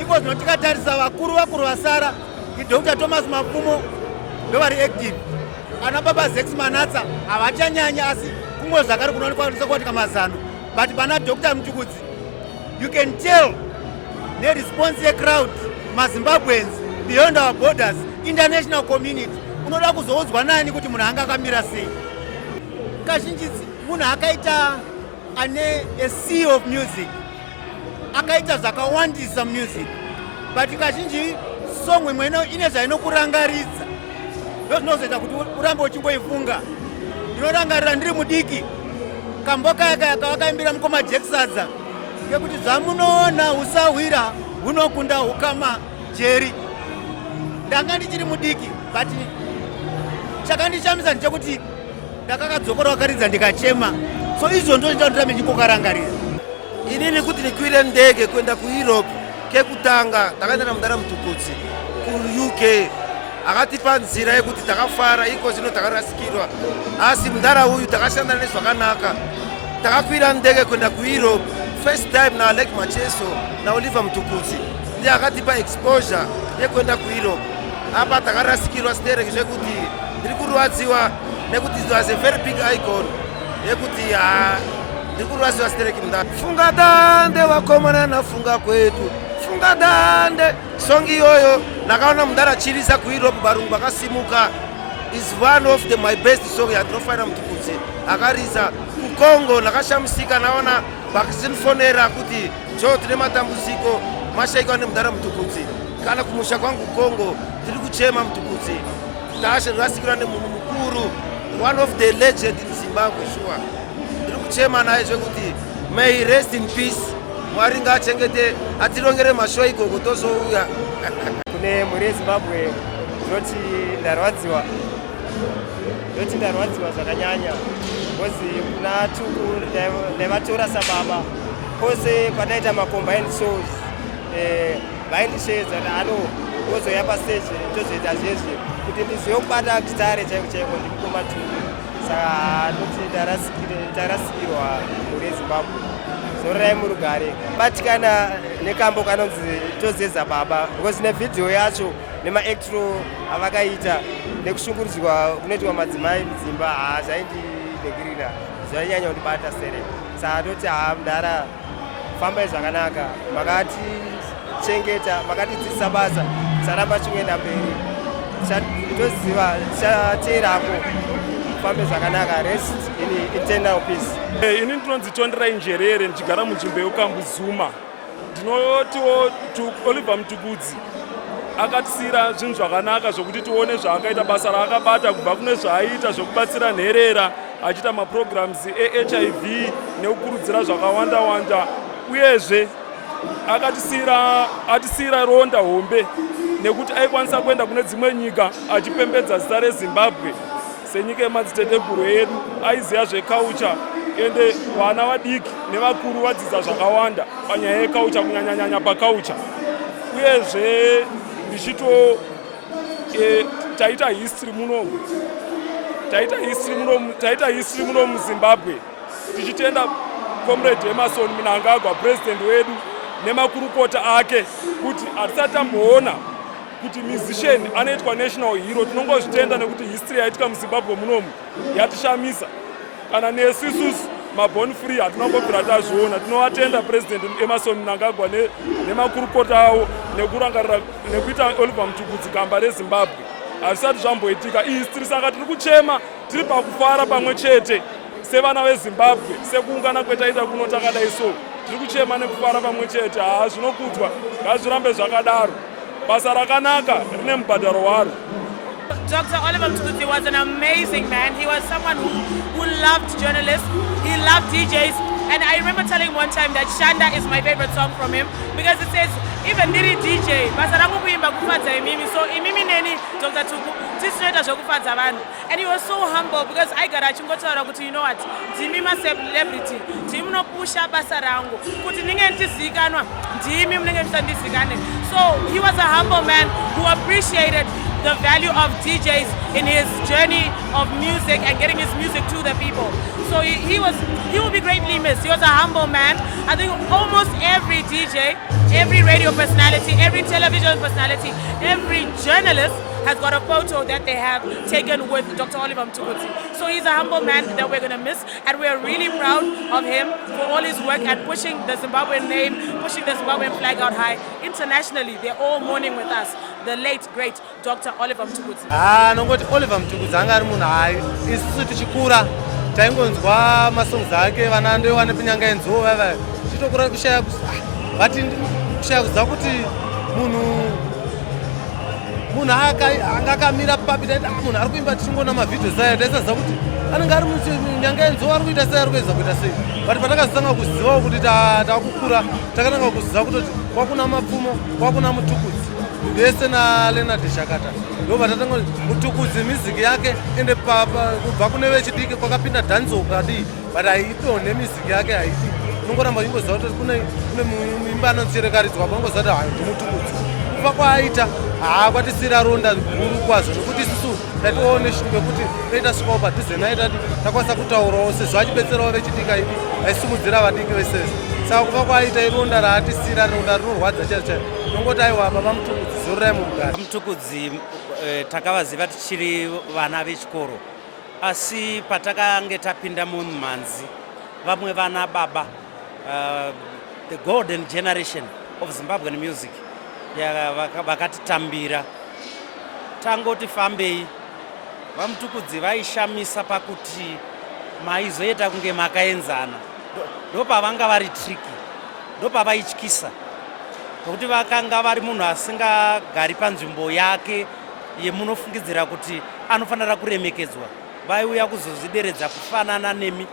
Iko zvino tikatarisa vakuru vasara ndiDr. Thomas Mapfumo ndovari active, ana baba Zex Manatsa havachanyanya, asi kumwe zvakare kunoonekwa kwatika mazano. But pana Dr. Mutukudzi you can tell neresponse yecrowd, maZimbabweans beyond our borders, international community, unoda kuzoudzwa nani kuti munhu anga akamira sei. Kazhinji munhu akaita ane a sea of music, akaita zvakawandisa music, but kazhinji song imwe ine zvainokurangaridza, ndo zvinozoita kuti urambe uchingoifunga. Ndinorangarira ndiri mudiki kambo kaya kawakaimbira mukoma Jacksadza kekuti zvamunoona usahwira hunokunda ukama jeri. Ndanga ndichiri mudiki, but chakandishamisa ndechekuti ndakakadzokora wakaridza ndikachema. So izvo ndo ndinotambe ndikokarangarira. Inini kuti nikwire ndege kwenda kuEurope kekutanga ndakaenda namudhara Mutukudzi kuUK, akatipa nzira yekuti takafara, iko zvino takarasikirwa, asi mudhara uyu takashanda nezvakanaka. Takakwira ndege kwenda kuEurope first time na Alec Macheso na Oliver Mutukudzi, ndiye akatipa exposure yekwenda kuEurope. Apa takarasikirwa stereki zvekuti ndiri kurwadziwa nekuti it was a very big icon yekuti ndiri kurwadziwa stereki mudhara. Funga dande wakomana nafunga kwetu, funga dande. Song iyoyo ndakaona mudhara chirisa kuEurope, varungu vakasimuka. Is one of my best song yatinofanira Mutukudzi akarisa. Kukongo ndakashamisika, naona vakisinfonera kuti jo tine matambudziko mashaikwa nemudhara Mutukudzi. Kana kumusha kwangu Kongo tiri kuchema Mutukudzi, taashirasikirwa nemunhu mukuru, one of the legend in Zimbabwe sure. Tiri kuchema naye zvekuti may he rest in peace, Mwari ngaachengete, atirongere mashow ikoko tozouya. Kune mhuri yeZimbabwe ndoti ndarwadziwa zvakanyanya, kozi kuna Tuku ndaivatora sababa, pose pataita macombined shows vaindishedza kuti ozoya pastage tozoita zvezve kuti ndizive kubata gitare chaiko chaiko ndimukoma Tuku. Saka ndoti tarasikirwa mhuri yeZimbabwe, zorai murugare. Batikana nekambo kanonzi tozeza baba, because nevhidhiyo yacho nemaactro avakaita nekushungurudzwa kunoitwa madzimai mudzimba zvaindinegirira, zvainyanya kundibata sere. Saka toti mudhara fambai zvakanaka, makatichengeta, makatidzidzisa basa, tisaramba chingenda mberi. Toziva tichateerapo, fambe zvakanaka, rest in eternal peace. Ini ndinonzi Tondera Injerere, ndichigara munzvimbo yeKambuzuma. Ndinotiwo Oliver Mutukudzi akatisira zvinhu zvakanaka zvokuti tione zvaakaita, basa raakabata kubva kune zvaaita zvokubatsira nherera, achiita maprograms eHIV nekukurudzira zvakawanda-wanda, uyezve atisira ronda hombe nekuti aikwanisa kuenda kune dzimwe nyika achipembedza zita reZimbabwe senyika yemadziteteguru edu. Aiziva zvekaucha, ende vana vadiki nevakuru vadzidza zvakawanda panyaya yekaucha, kunyanyanyanya pakaucha. Uyezve ndichito taita history muno muZimbabwe, tichitenda Comrade Emerson Mnangagwa, president wedu, nemakurukota ake, kuti hatisati tamboona kuti musician anoitwa national hero. Tinongozvitenda nekuti history yaitika muZimbabwe munomu yatishamisa. Kana nesisusu maborn free hatinongobvira tazviona. Tinovatenda president Emerson Mnangagwa nemakurukota avo nekurangarira nekuita Oliver Mutukudzi gamba reZimbabwe. Hazvisati zvamboitika ihistory, saka tiri kuchema, tiri pakufara pamwe chete sevana veZimbabwe, sekuungana kwetaita kuno takadai so. tiri kuchema nekufara pamwe chete. Zvinokudzwa ngazvirambe zvakadaro. Basa rakanaka rine mubhadharo waro. Dr. Oliver MTUKUDZI was an amazing man. He was someone who loved journalists, he loved DJs, and I remember telling him one time that Shanda is my favorite song from him because it says, even Diri DJ, basarangu kuimba kufadza imimi, so imimi neni Dr. Tuku, tisinoita zvokufadza vanhu. And he was so humble because I got achingotaura kuti, you know what, ndimi ma celebrity, ndimi munopusha basa rangu, kuti ninge ndizikanwa, ndimi munenge ndisandizikane. So he was a humble man who appreciated the value of DJs in his journey of music and getting his music to the people. So he will be greatly missed. He was a humble man. I think almost every DJ, every radio personality, every television personality, every journalist has got a photo that they have taken with Dr. Oliver MTUKUDZI. So he's a humble man that we're going to miss, and we're really proud of him for all his work and pushing the Zimbabwean name, pushing the Zimbabwean flag out high. Internationally, they're all mourning with us, the late, great Dr. Oliver MTUKUDZI. Nongoti Oliver MTUKUDZI anga ari munhu hai isusu tichikura taingonzwa masongs ake vana ndowane pinyanga yenzova tichitokura kushaya vati kushaya kuziva kuti munhu anga akamira papita munhu ari kuimba tichingona mavhidhios aya taisaziva kuti anenge ari nyanga yenzova ari kuita sei ari kuedza kuita sei but patakazotanga kuzivawo kuti takukura takananga kuziva kutoti kwakuna mapfumo kwakuna MTUKUDZI vese naLeonard Shakata ndobva tatanga MTUKUDZI miziki yake ende kubva kune vechidiki kwakapinda dhanzo kadi but haidonhe miziki yake haidi unongoramba ingoziva kuti kune muimba anonzierekaridzwa panongoziva kuti hayi ndiMTUKUDZI kubva kwaaita kwatisira ronda guru kwazvo nokuti isusu tatione shume kuti taitasvikawo padhuze naye tati takwanisa kutaurawo sezvo achibetserawo vechidika idi aisimudzira vadiki vesese saka kubva kwaaita ironda raatisira ronda rinorwadza chairo chairo nongoti aiwa baba MTUKUDZI zorurai murugare. MTUKUDZI takavaziva tichiri vana vechikoro, asi patakange tapinda mumhanzi vamwe vana baba the golden generation of Zimbabwean music vakatitambira tangoti fambei. VaMTUKUDZI vaishamisa pakuti maizoita kunge makaenzana, ndopavanga vari triki, ndopavaityisa nokuti vakanga vari munhu asingagari panzvimbo yake yemunofungidzira kuti anofanira kuremekedzwa. Vaiuya kuzozvideredza kufanana nemi.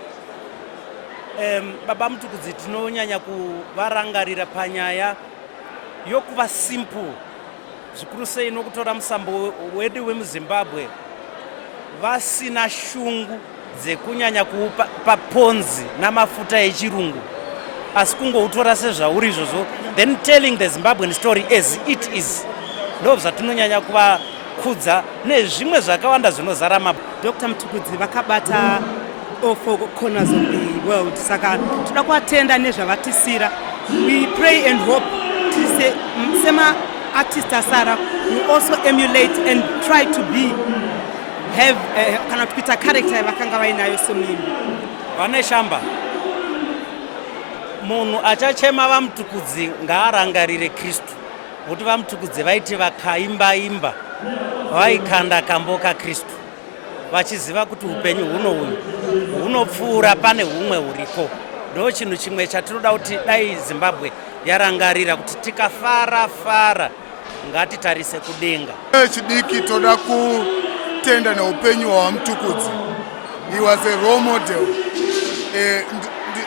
Baba MTUKUDZI tinonyanya kuvarangarira panyaya yokuva simple zvikuru sei nokutora musambo wedu wemuZimbabwe vasina shungu dzekunyanya kuupa ponzi namafuta echirungu, asi kungoutora sezvauri izvozvo then telling the Zimbabwean story as it is. Ndo zvatinonyanya kuvakudza nezvimwe zvakawanda zvinozara mabu. Dr. MTUKUDZI vakabata all four corners of the world, saka toda kuatenda nezvavatisira. We pray and hope tise sema artist asara we also emulate and try to have kana kuita character vakanga vainayo semuimbi. Vane shamba munhu achachema vaMTUKUDZI ngaarangarire Kristu, kuti vaMTUKUDZI vaiti vakaimba vaikanda kamboka Kristu vachiziva kuti upenyu hunopfuura pane humwe huriko. Ndo chinhu chimwe chatinoda kuti dai Zimbabwe yarangarira kuti tikafara ngatitarise kudenga. Chidiki toda kutenda neupenyu hwaMTUKUDZI. He was a role model.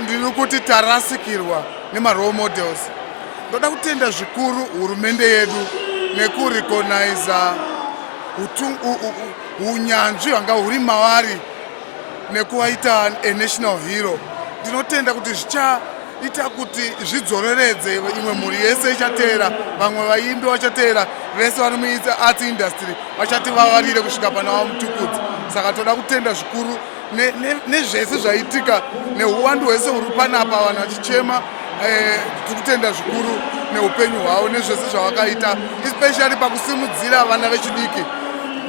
Ndiri kuti tarasikirwa nema-role models. Ndoda kutenda zvikuru hurumende yedu nekurecognize unyanzvi hwanga huri mavari nekuvaita a national hero. Ndinotenda kuti zvichaita kuti zvidzoreredze imwe mhuri yese ichateera, vamwe vaimbi vachateera, vese vari muarts industry vachati vavarire kusvika pana vaMTUKUDZI. Saka toda kutenda zvikuru nezvese zvaitika neuwandu hwese huri panapa vanhu vachichema. Tikutenda zvikuru neupenyu hwavo nezvese zvavakaita, especially pakusimudzira vana vechidiki.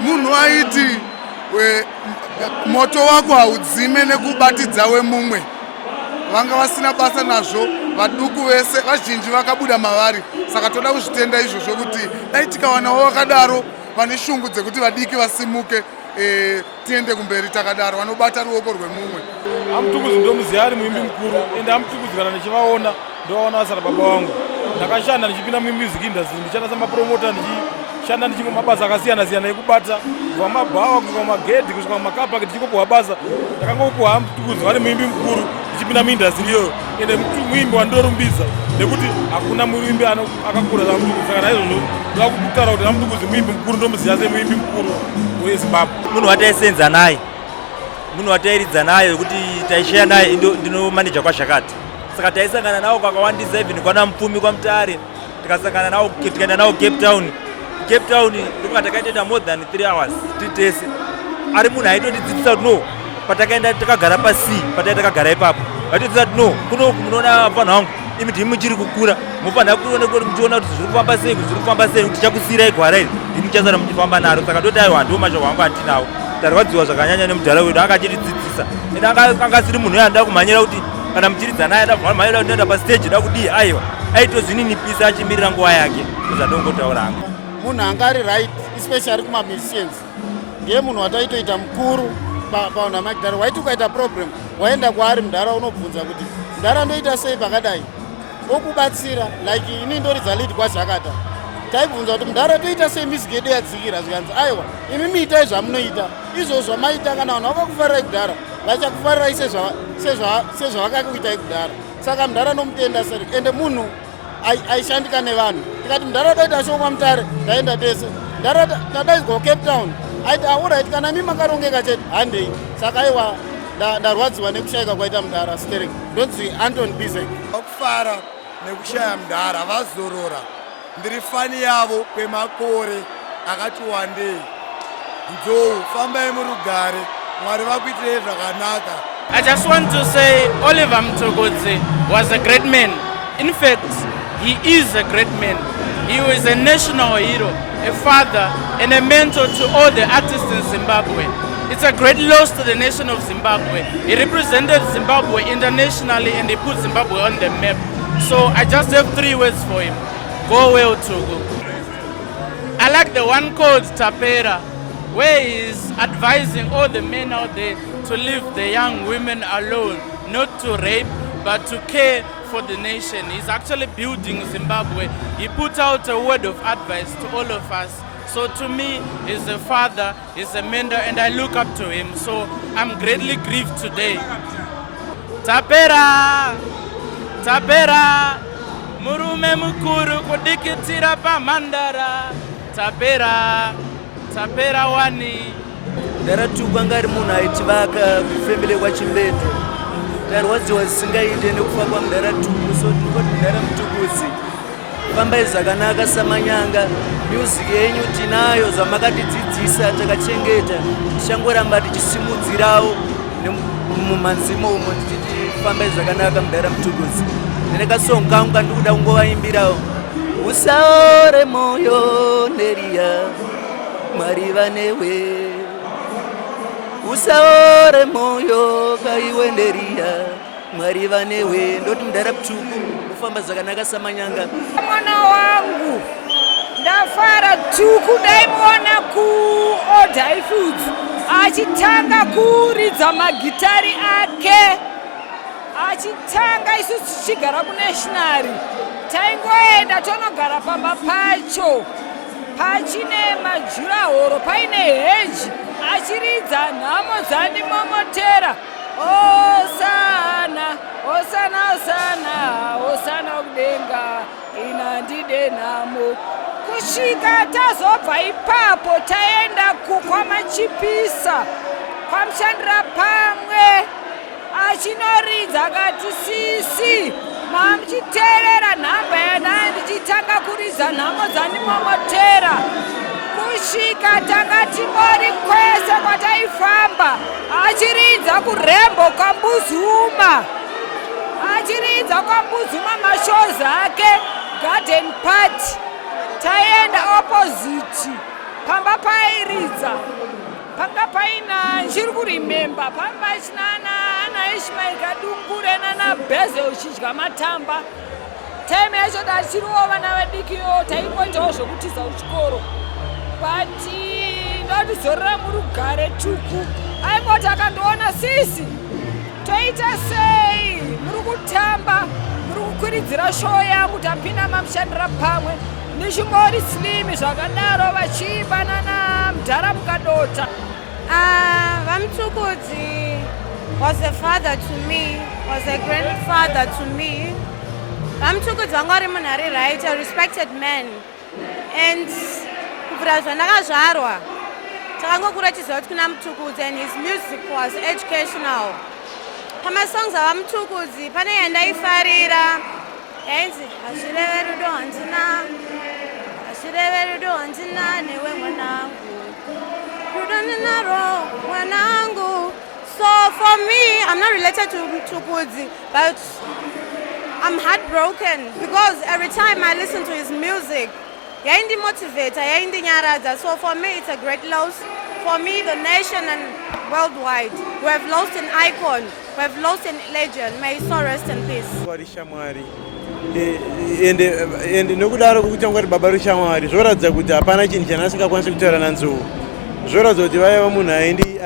Munhu aiti moto wako haudzime nekubatidza wemumwe. Vanga vasina basa nazvo, vaduku vese vazhinji vakabuda mavari. Saka toda kuzvitenda izvozvo kuti dai tikawanawo vakadaro vane shungu dzekuti vadiki vasimuke tiende kumberi takadaro vanobata ruoko rwemumwe. MTUKUDZI ndomuziva ari muimbi mukuru ende MTUKUDZI kana ndichivaona ndovaona basa rababa vangu. Ndakashanda ndichipinda mumusic industry ndichanda samapromota ndichishanda ndichimwe mabasa akasiyana siyana ekubata kubva mabhawa kusvika kumagedhi kusvika kumakapa ndichikopuhwa basa. Ndakangopuhwa MTUKUDZI vari muimbi mukuru ndichipinda muindustry iyoyo ende muimbi wandorumbidza nekuti hakuna muimbi akakura saMTUKUDZI. Saka naizvozvo ndoda kutaura kuti MTUKUDZI muimbi mukuru ndomuziva semuimbi mukuru weZimbabwe. Munhu wataisenza naye, munhu watairidza naye wekuti taishaya naye ndinomaneja kwazvakati. Saka taisangana nawo kwakawandisa even kwana Mupfumi kwaMutare, tikasangana nawo tikaenda nawo Cape Town. Cape Town ndokuva takaenda more than 3 hours titese. Ari munhu aitotidzidzisa kuti no, patakaenda takagara pasi, patai takagara ipapo. Vaitodzidzisa kuti no, kuno munoona vanhu vangu imi ndimi muchiri kukura, mufanira kuona kuti muchiona kuti zviri kufamba sei, zviri kufamba sei, kuti tichakusiyira igwara iri, ndimi muchasara muchifamba naro. Saka ndoti aiwa ndiwo mashoko angu andinawo. Tarwadziwa zvakanyanya nemudhara wedu anga achitidzidzisa. Ende anga asiri munhu anoda kumhanyira kuti kana muchiridza naye adamhanyira kuti noenda pastage da kudii, aiwa aitozvininipisa achimirira nguva yake kuzvandongotaura hangu. Munhu anga ari right especially kumamusicians ndiye munhu wataitoita mukuru paunamagidhara. Waiti ukaita problem waenda kwaari mudhara unobvunza kuti mudhara ndoita sei pakadai okubatsira. Like ini ndoridza lead kwazvakata taibvunza kuti mudhara toita sei music yedu yadzikira zvikanzi aiwa imi miitai zvamunoita izvozvo maita kana vanhu vakakufarirai kudhara vachakufarirai sezvavakakuitai kudhara. Saka mudhara nomutenda seri ende munhu aishandika nevanhu. Tikati mudhara toita shoko kwaMutare taenda tese, mudhara tadaidzwa Cape Town aiti auraiti kana mi makarongeka chete handei. Saka aiwa ndarwadziwa nekushayika kwaita mudhara stering. Ndonzi Anton Bizek. Vakufara nekushaya mudhara vazorora ndiri fani yavo kwemakore akati wandei. Nzou fambai murugare, Mwari vakuitirei zvakanaka. I just want to say Oliver MTUKUDZI was a great man. In fact, he is a great man. He was a national hero, a father and a mentor to all the artists in Zimbabwe. It's a great loss to the nation of Zimbabwe. He represented Zimbabwe internationally and he put Zimbabwe on the map. So I just have 3 words for him. Go well, Tuku. I like the one called Tapera, where he is advising all the men out there to leave the young women alone, not to rape, but to care for the nation. He's actually building Zimbabwe. He put out a word of advice to all of us. So to me, he's a father, he's a mentor, and I look up to him. So I'm greatly grieved today. Tapera! Tapera! Murume mukuru kudikitira pamandara. Tapera! Tapera wani. Mudhara Tuku anga ari munhu aitivaka kufembele kwaChimbeto. Tarwadziwa zisingaite nekufa kwaMudhara Tuku. So tinoti Mudhara MTUKUDZI, fambai zvakanaka samanyanga. Music yenyu tinayo zvamakatidzidzisa takachengeta. Tichangoramba tichisimudzirawo mumanzimo umo tichiti fambai zvakanaka Mudhara MTUKUDZI. Ndine kasong kangu kandikuda kungovaimbirawo. Usaore moyo nderia Mwari vanewe. Usaore moyo kaiwe nderia Mwari vanewe. Ndoti Mudhara Tuku kufamba zvakanaka samanyanga. Mwana wangu ndafara Tuku ndaimuona kuOdai Foods achitanga kuridza magitari ake, achitanga isu tichigara kuNational. Taingoenda tonogara pamba pacho pachine majurahoro paine heji achiridza nhamo dzandimomotera. Osana, osana, osana, osana kudenga ina ndide nhamo. Kusvika tazobva ipapo taenda kwamachipisa kwamushandira pamwe achinoridza akati sisi mamuchiteerera nhamba yana ndichitanga kuridza nhamo dzandimomotera. Kusvika tanga timori kwese kwataifamba achiridza kurembo kwambuzuma, achiridza kwambuzuma mashozi ake garden party. Taenda opposite pamba pairidza panga paina ndiri kurimemba pamba chinana ana Ishmael Kadungure nana Beze uchidya matamba. Time yacho tachiriwo vana vadikiyo taingoitawo zvokutiza kuchikoro. but ndotizorora murugare Tuku aingoti akandoona sisi toita sei muri kutamba muri kukwiridzira show yangu tapinda mamushandira pamwe nechimori slim zvakadaro vachiimbana namudhara mukadota. MTUKUDZI was a father to me, was a grandfather to me. MTUKUDZI vanga vari munhu ari right, a respected man. And kubvira zvandakazvarwa takangokura tiziva kuti kuna MTUKUDZI, and his music was educational. Pamasongs ava MTUKUDZI pane yandaifarira yainzi hazvireve rudo handina, hazvireve rudo handina newe mwanangu, rudo ndinaro mwanangu. So for me, I'm not related to MTUKUDZI, but I'm heartbroken because every time I listen to his music, yaindi motivator, yaindi nyaradza. So for me, it's a great loss. For me, the nation and worldwide, we have lost an icon, we have lost a legend. May his soul rest in peace. Ende nokudaro kuti ngwari baba rushamwari zvoradza kuti hapana chinhu chanasingakwanisi kutaura nanzou. Zvoradza kuti vaiva munhu aindi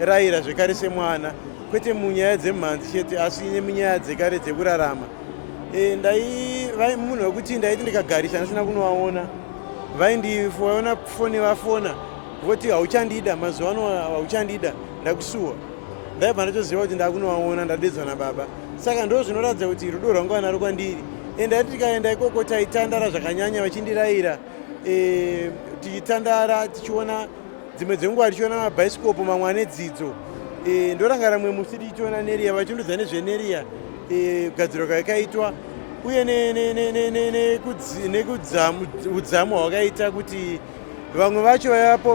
raira zvekare semwana, kwete munyaya dzemhanzi chete asi nemunyaya dzekare dzekurarama. Munhu wekuti ndaiti ndikagarisha ndisina kunovaona, vaindiona foni vafona voti hauchandida, mazuva ano hauchandida, ndakusuwa. Ndaibva ndatoziva kuti ndakunovaona, ndadedzwa nababa. Saka ndo zvinoratidza kuti rudo rwangu vanaro kwandiri. Ndaiti tikaenda ikoko taitandara zvakanyanya vachindiraira, tichitandara tichiona dzimwe dzenguva tichiona mabhaisikopu mamwe ane dzidzo. Ndorangara mwe musi tichiona Neria vachindudza nezveneriya kugadzirwa kwakaitwa uye nekudzamu hwakaita kuti vamwe vacho vaivapo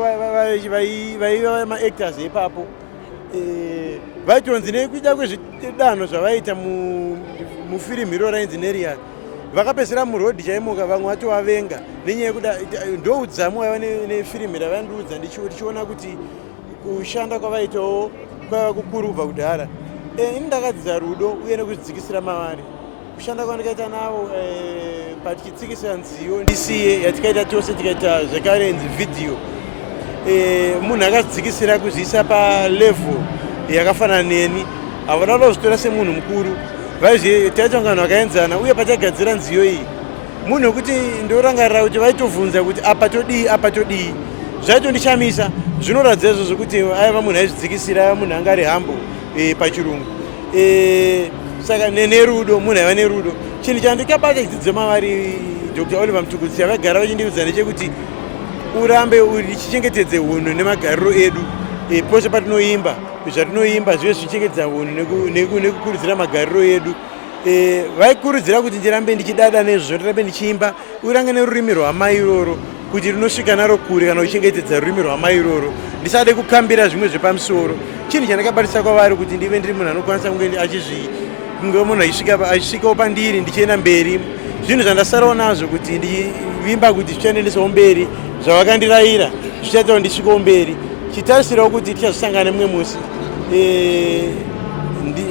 vaiva maactors ipapo vaitonzi nekuda kwezvidanho zvavaita mufirimu iro rainzi Neria vakapedzisira murodhi chaimoka vamwe vacho vavenga nenyaya yekuda ndoudzamu vaiva nefirimu ravandiudza ndichiona kuti kushanda kwavaitawo kwaiva kukuru kubva kudhara. Ini ndakadzidza rudo uye nekuzvidzikisira mavari. Kushanda kwandikaita navo patichitsikisa nziyo ndisiye yatikaita tose tikaita zvekare video. Munhu akadzidzikisira kuzviisa palevel yakafanana neni, havana kuzvitora semunhu mukuru. Taita vanhu vakaenzana uye patagadzira nziyo iyi. Munhu wekuti ndorangarira kuti vaitovhunza kuti apa todii, apa todii. Zvaitondishamisa, zvinoratidza izvozvo kuti aiva munhu aizvidzikisira, aiva munhu anga ari humble pachirungu. Saka nerudo, munhu aiva nerudo. Chinhu chandikabata chidzidzo mavari Dr. Oliver MTUKUDZI avagara vachindiudza ndechekuti urambe uchichengetedze hunhu nemagariro edu. Pose patinoimba, zvatinoimba zvive zvichichengetedza hunhu nekukurudzira magariro edu. Vaikurudzira kuti ndirambe ndichidada nezvo, ndirambe ndichiimba, urange nerurimi rwamai iroro kuti rinosvika naro kure kana uchichengetedza rurimi rwamai iroro. Ndisade kukambira zvimwe zvepamusoro. Chinhu chandakabatisa kwavari kuti ndive ndiri munhu anokwanisa kunge kunge munhu achisvikawo pandiri ndichienda mberi. Zvinhu zvandasarawo nazvo kuti ndivimba kuti zvichaendesawo mberi, zvavakandirayira zvichaita kuti ndisvikewo mberi. Chitarisirawo kuti tichazosangana mumwe musi.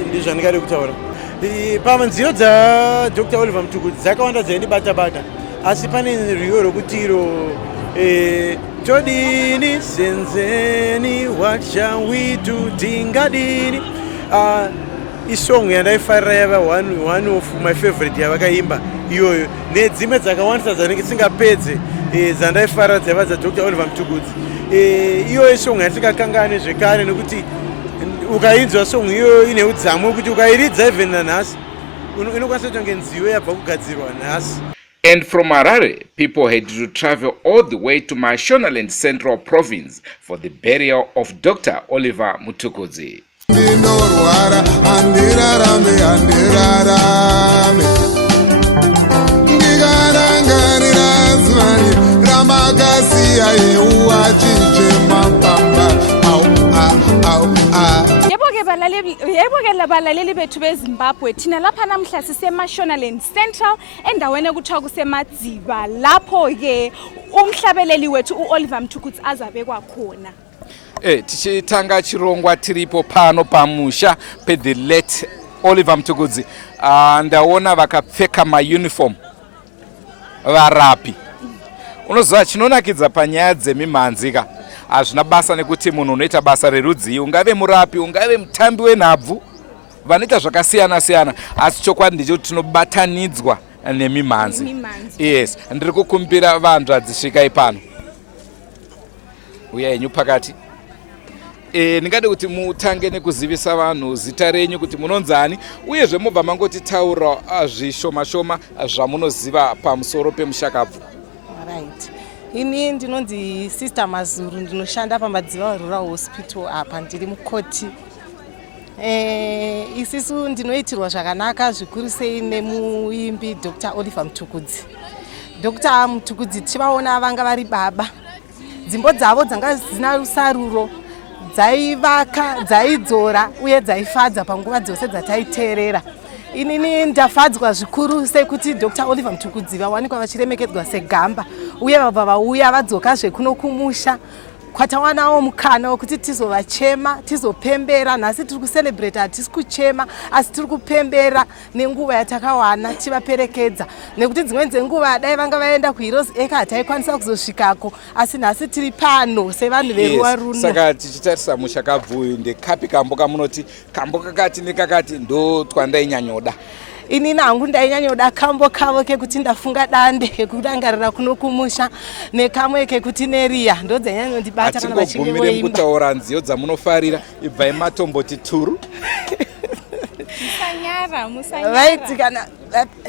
Ndizvandingade kutaura. Panziyo dzaDr. Oliver MTUKUDZI dzakawanda dzaindibata-bata, asi pane rwiyo rokutiro todini senzeni, what shall we do, tingadini. Isong yandaifarira yava one of my favorite yavakaimba iyoyo, nedzimwe dzakawandisa dzandisingapedze dzandaifarira dzaiva dzaDr. Oliver MTUKUDZI. Iyoyo isong yandisingakangane zvekare nekuti ukainzwa song iyo ine udzamu wekuti ukairidza even nanhasi inokwanisa kutonge nziyo yabva kugadzirwa nhasi. And from Harare, people had to travel all the way to Mashonaland Central Province for the burial of Dr. Oliver MTUKUDZI. Yebo ke labalaleli bethu beZimbabwe, thina lapha namhla siseMashonaland Central endaweni ekuthiwa kusemadziba, lapho ke umhlabeleli wethu uOliver MTUKUDZI azabekwa khona. Tichitanga chirongwa tiripo pano pamusha pe the late Oliver MTUKUDZI. Ndaona vakapfeka ma uniform varapi. unoziva chinonakidza panyaya dzemimhanzika hazvina basa nekuti munhu unoita basa rerudzi, ungave murapi, ungave mutambi wenhabvu, vanoita zvakasiyana siyana, asi chokwadi ndechekuti tinobatanidzwa nemimhanzi. Yes, ndiri kukumbira vanzvadzi svikai pano, uyai henyu pakati. Ndingade kuti mutange nekuzivisa vanhu zita renyu kuti munonzani, uyezve mobva mangotitaura zvishoma shoma zvamunoziva pamusoro pemushakabvu. Right. Ini ndinonzi Sister Mazuru, ndinoshanda paMadziva Rural Hospital apa, ndiri mukoti. Isisu ndinoitirwa zvakanaka zvikuru sei nemuimbi Dr. Oliver MTUKUDZI. Dr. MTUKUDZI tivaona vanga vari baba. Dzimbo dzavo dzanga dzina rusaruro, dzaivaka, dzaidzora uye dzaifadza panguva dzose dzataiteerera. Inini ndafadzwa zvikuru sekuti Dr. Oliver MTUKUDZI vawanikwa vachiremekedzwa segamba uye vabva vauya vadzoka zvekuno kumusha. Kwatawanawo mukana wekuti tizovachema, tizopembera. Nhasi tiri kucelebrate, hatisi kuchema asi tiri kupembera nenguva yatakawana tivaperekedza, nekuti dzimweni dzenguva dai vanga vaenda kuHeroes Acre hataikwanisa kuzosvikako, asi nhasi tiri pano sevanhu veruva runo. Saka tichitarisa mushakabvu uyu ndekapi kambo kamunoti kambo kakati nekakati ndo twandainyanya? Ini nangu ndainyanyoda kambo kavo kekuti ndafunga dande kekudangarira kuno kumusha, nekamwe kekuti neriya ndo dzainyanyondibata kana vachinge voimba. Hatingobvumire mukutaura nziyo dzamunofarira, ibvai matomboti turu. Musanyara. Vaiti kana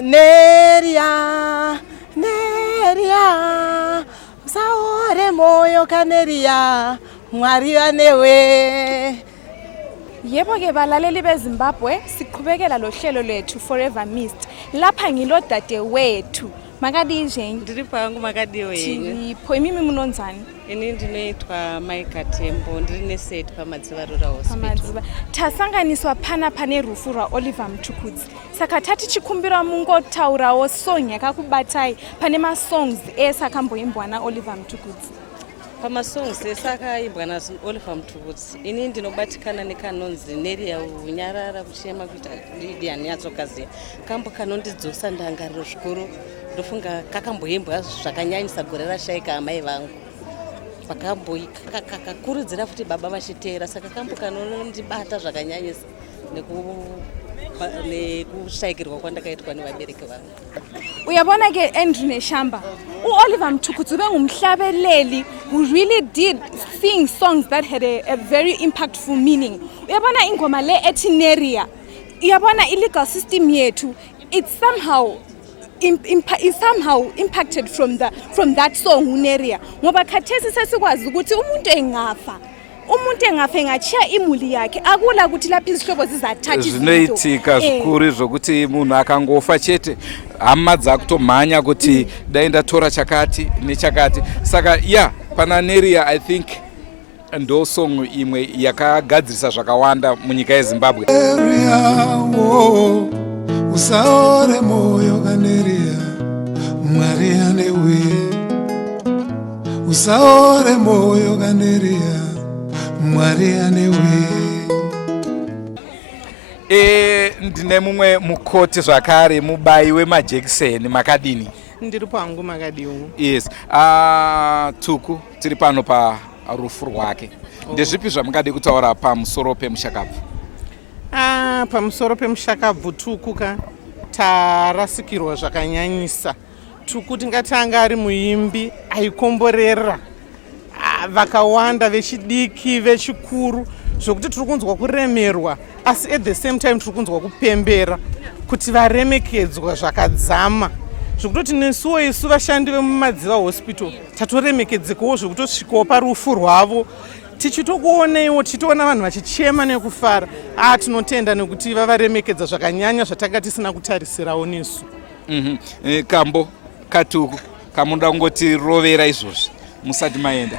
neriya, neriya, usaore moyo kaneriya, Mwari vanewe. Yebo ke balaleli beZimbabwe, siqhubekela lo hlelo lethu Forever Missed. Lapha ngilo dade wethu. Makadije ndiri pangu makadiwe yenyu. Tipho imimi munonzani? Ini ndinoitwa Maika Tembo, ndiri neset paMadziva Rural Hospital. Tasanganiswa pana pane rufu Oliver MTUKUDZI. Saka tati chikumbira mungotaurawo song yakakubatai pane masongs esa akamboimbwa Oliver MTUKUDZI. Pamasongs esakaimbwa Oliver MTUKUDZI, ini ndinobatikana nekanonzi neriya unyarara kuchema kuita Lydia Nyatsokaziya. Kambo kanondidzosa ndangariro zvikuru, ndofunga kakamboimbwa zvakanyanyisa gore rashaika amai vangu. Vakakurudzira futi baba vachiteera, saka kambo kanondibata zvakanyanyisa nekushaikirwa kwandakaitwa nevabereki vangu. Uyabona ke Andrew Neshamba, Oliver MTUKUDZI ubengumhlabeleli who really did sing songs that had a very impactful meaning. Uyabona ingoma le etineria, uyabona illegal system yethu, it's somehow impacted from that song uneria. Ngoba khathesi sesikwazi ukuthi umuntu engafa engachiya imuli yakhe akula ukuthi lapha izihlobo zizathatha izinto. Zvinoitika zvikuru zvokuti munhu akangofa chete hama dzakutomhanya kuti dai ndatora chakati nechakati. Saka pana neria I think ndo song imwe yakagadzirisa zvakawanda munyika yeZimbabwe. Usaore moyo kaneria, Mwari anewe. Usaore moyo kaneria, Mwari anewe. Ndine mumwe mukoti zvakare, mubayi wemajekiseni, makadini? Ndiri pangu makadiwo. Yes. Tuku, tiri pano parufu rwake. Ndezvipi zvamungade kutaura pamusoro pemushakabvu? Pamusoro pemushakabvu Tuku tarasikirwa zvakanyanyisa. Tuku tingatanga ari muimbi aikomborera vakawanda vechidiki vechikuru zvokuti tiri kunzwa kuremerwa, asi at the same time tiri kunzwa kupembera kuti varemekedzwa zvakadzama, zvokutoti nesuwo isu vashandi vemuMadziva Hospital tatoremekedzekawo zvokutosvikawo parufu rwavo, tichitokuoneiwo tichitoona vanhu vachichema nekufara. Tinotenda nekuti vavaremekedza zvakanyanya zvatanga tisina kutarisirawo nesu. Kambo Katuku kamunoda kungoti rovera izvozvi musati maenda?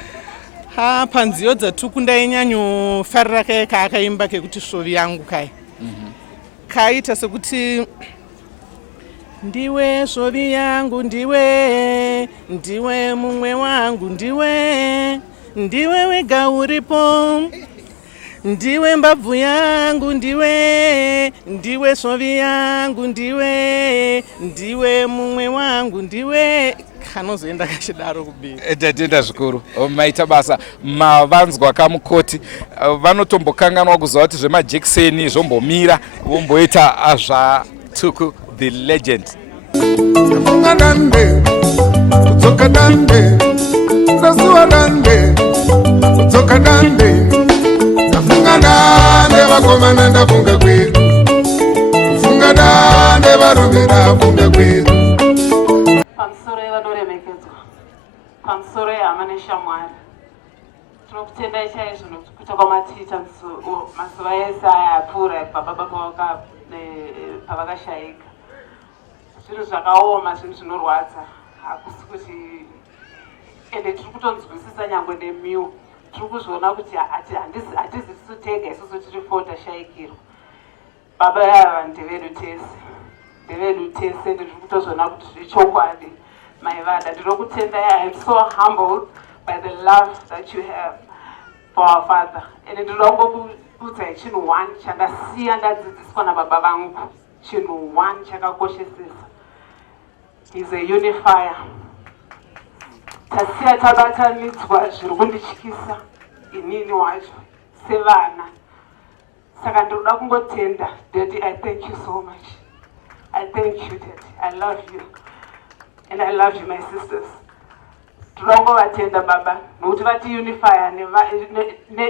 Panziyo dzaTuku ndainyanyofarira kaya kaakaimba kekuti svovi yangu kaya kaita sekuti ndiwe svovi yangu, ndiwe mumwe wangu, ndiwe wega uripo, ndiwe mbabvu yangu, ndiwe svovi yangu, ndiwe mumwe wangu, ndiwe. anozoenda kachidaro kubiri. Tatenda zvikuru maita basa mavanzwa kamukoti vanotombokanganwa kuziva kuti zvemajekiseni zvombomira vomboita zvaTuku the legend. Funga dande, kudzoka dande, zasuwa dande, kudzoka dande, ndafunga dande vakomana ndafunga kwedu, funga dande varume ndafunga kwedu. Pamusoro yevanoremekedzwa, pamusoro yehama neshamwari, tinokutendai chaizvo nokuda kwamatiita mazuva ese aya apfuura baba pavakashayika. Zvinhu zvakaoma, zvinhu zvinorwadza, hakusi kuti ende tiri kutonzwisisa nyangwe nemiwo tiri kuzviona kuti hatizi tisu tega isusu tiri 4 tashayikirwa. Baba ava ndevedu tese, ndevedu tese, ende tiri kutozviona kuti zvichokwadi. Maivada, ndinokutendai. I am so humbled by the love that you have for our father. Ende ndinoda kungokuudzai chinhu 1 chandasiya ndadzidziswa nababa vangu, chinhu 1 chakakoshesesa. He's a unifier. Tasiya tabatanidzwa zviri kundityisa inini wacho sevana. Saka ndinoda kungotenda. Daddy, I thank you so much. I thank you, Daddy. I love you. And I love you, my sisters. Tunongovatenda baba nokuti vati unifier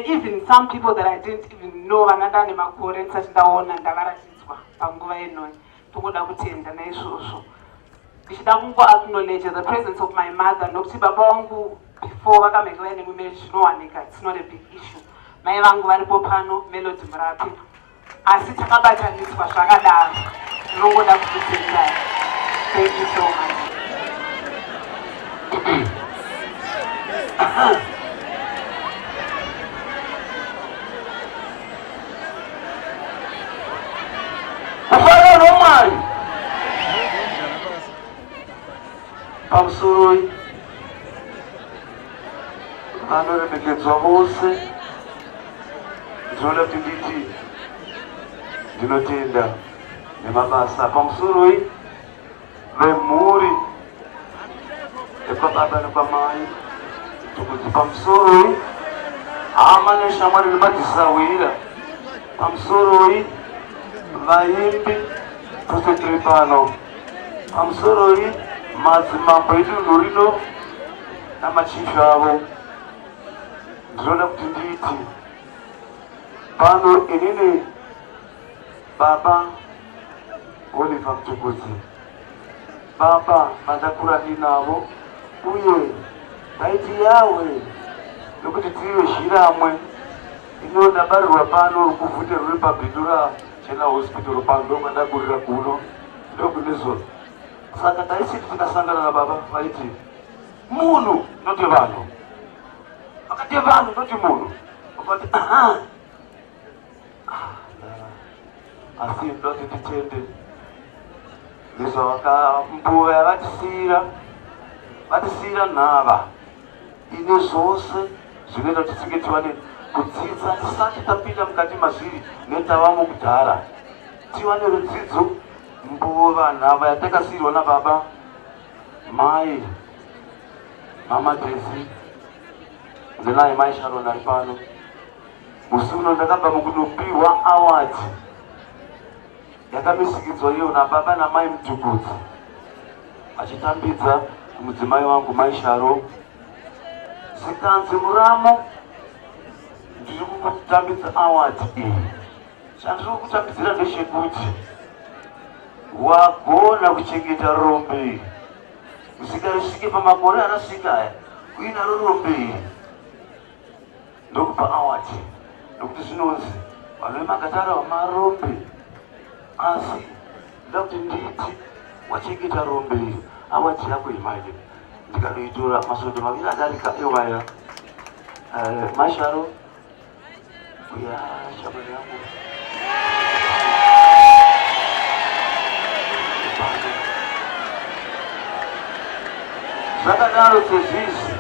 even some people that I didn't even know vananda nemakore ndisati ndaona ndavaratidzwa panguva inoyi. Togoda kutenda naizvozvo. Ndichida kungo-acknowledge the presence of my mother nokuti baba vangu before vakamekeva nemumarriage zvinowanika, it's not a big issue. Mai vangu varipo pano, Melody Murapi. Asi takabatanidzwa zvakadaro. Ndinongoda kukutendai. Thank you so much. Kufana nomwari pamusoro vanoremekedzwa vose, ndinoda kuti nditi ndinotenda nemabasa pamusoro vemhuri ekwababa nekwamai Tukudzi, pamusoro hama neshamwari nemadzisawira, pamusoro vaimbi tose tiri pano, pamusoro madzimambo edunhu rino namachifu avo. Ndinoda kuti nditi pano inini baba Oliver Mtukudzi, baba vandakura ndinavo, uye vaiti yawe nokuti tiriwe zhiramwe inodabarirwa pano rukuvhute ruri pabhindura chena hospital pano ndokwandagurira kuno ndokunezo. Saka taisiti tikasangana nababa vaiti munhu noti vanhu, vakati vanhu noti munhu, vakati asi ndoti titende nezvavakambuva yavatisiyira nhava ine zvose zvinoita kuti tinge tiwane kudzidza tisati tapinda mukati mazviri netavamo kudhara, tiwane rudzidzo mbuva nhava yatakasiyirwa nababa mai mama Desi nenaye mai Sharon ari pano. Musi uno ndakabva mukunopiwa award yakamisikidzwa iyo nababa namai Mtukudzi achitambidza kumudzimai wangu mai Sharon. Zikanzi Muramo ndiri kutambidza award iyi. Chandiri kutambidzira ndechekuti wagona kuchengeta rombe usikarisvike pamakore anasvika aya uinaro rombe iri, ndokupa award nokuti zvinonzi vanhu vemakatara vamarombe, asi ndoda kuti nditi wachengeta rombe iri. Award yako imaile ndikanoitora masvondo maviri adarika ewaya masharo uya shamwari yangu zvakadaro sezvizvi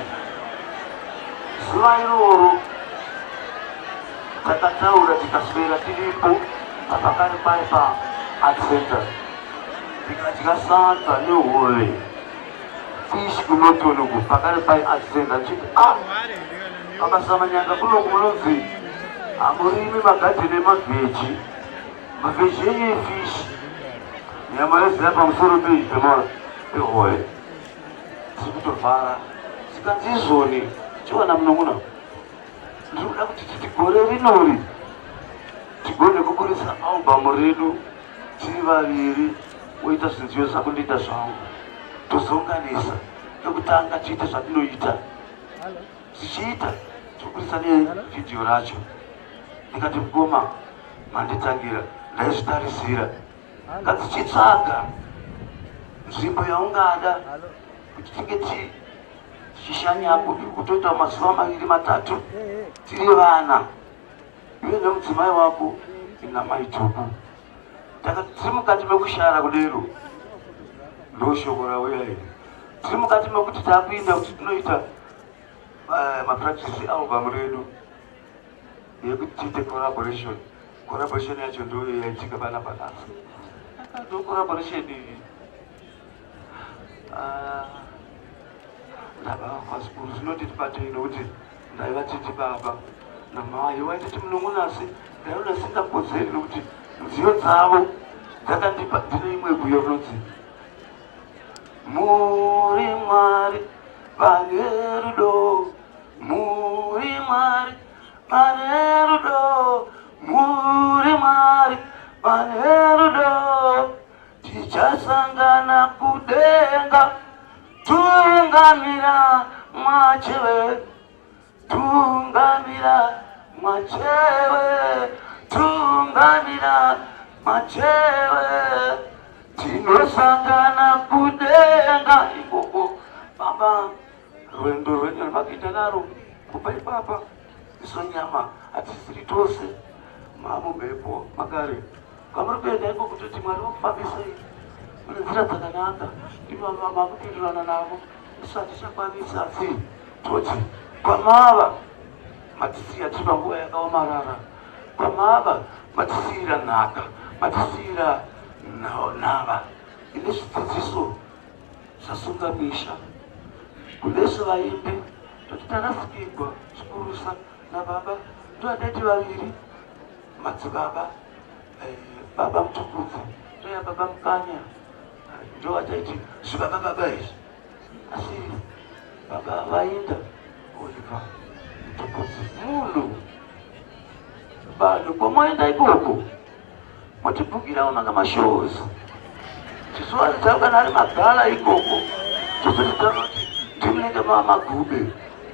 zuva iroro takataura tikaswera tiripo apakari pai paart center tikadya sadza nehove fish kunotonuku pakare pai accident achiti akasamanyanga kuno kunonzi amurimi magadheni emavheji mavheji enye efish nyama yezira pamusoro pehoye tiri kutovhara sikanzi izvoni chiwana munomuna ndiri kuda kuti titi gore rinori tigone kuburisa albamu redu tiri vaviri woita zvinziyo zvakundiita zvangu tozounganisa ekutanga tiite zvatinoita tichiita tikuburisa nevhidhiyo racho ndikati mukoma manditangira ndaizvitarisira ngadzichitsvaga nzvimbo yaungada kuti tinge chishanyako iri kutoita mazuva maviri matatu tiri vana iwe nemudzimai wako inamai Tuku tiri mukati mekushara kudero ndoshoko rauya iri tiri mukati mekuti takuinda kuti tinoita mapractice album redu yekuti tiite collaboration yacho ndoyo yaitika pana panasa ndo collaboration iyi ndabava kwasikuru zvinoti tibatei nokuti ndaiva titi baba namai waititi munongonasi ndaiona singakodzeri nokuti nziyo dzavo dzakandipa ndine imwe guyo rinonzi muri Mwari vane rudo muri Mwari vane rudo muri Mwari vane rudo tichasangana kudenga tungamira mwachewe tungamira mwachewe tungamira mwachewe tinosangana kudenga ikoko baba rwendo rwenyu rwakaita naro kupa ipapa iso nyama hatisiri tose mamumhepo makare kwamuri kuenda iko kutoti Mwari vakufambisei mune nzira dzakanaka ivava makupindirana navo isu hatichakwanisa asi toti kwamava matisiyira tiri panguva yakaomarara kwamava matisiyira nhaka matisiyira nhava ine zvidzidziso zvasunga misha kunesu vaimbi toti tarasikirwa zvikurusa nababa ndoadaiti vaviri madzibaba baba Mutukudzi ndoya baba Mukanya ndo ataiti zvibaba baba izvi asi baba vainda Oliver Mutukudzi munhu vanhu kwamaenda ikoko motibhukirawo manga mashows chizuva ridzavo kana ari magala ikoko tozotitavati ndimunenge magube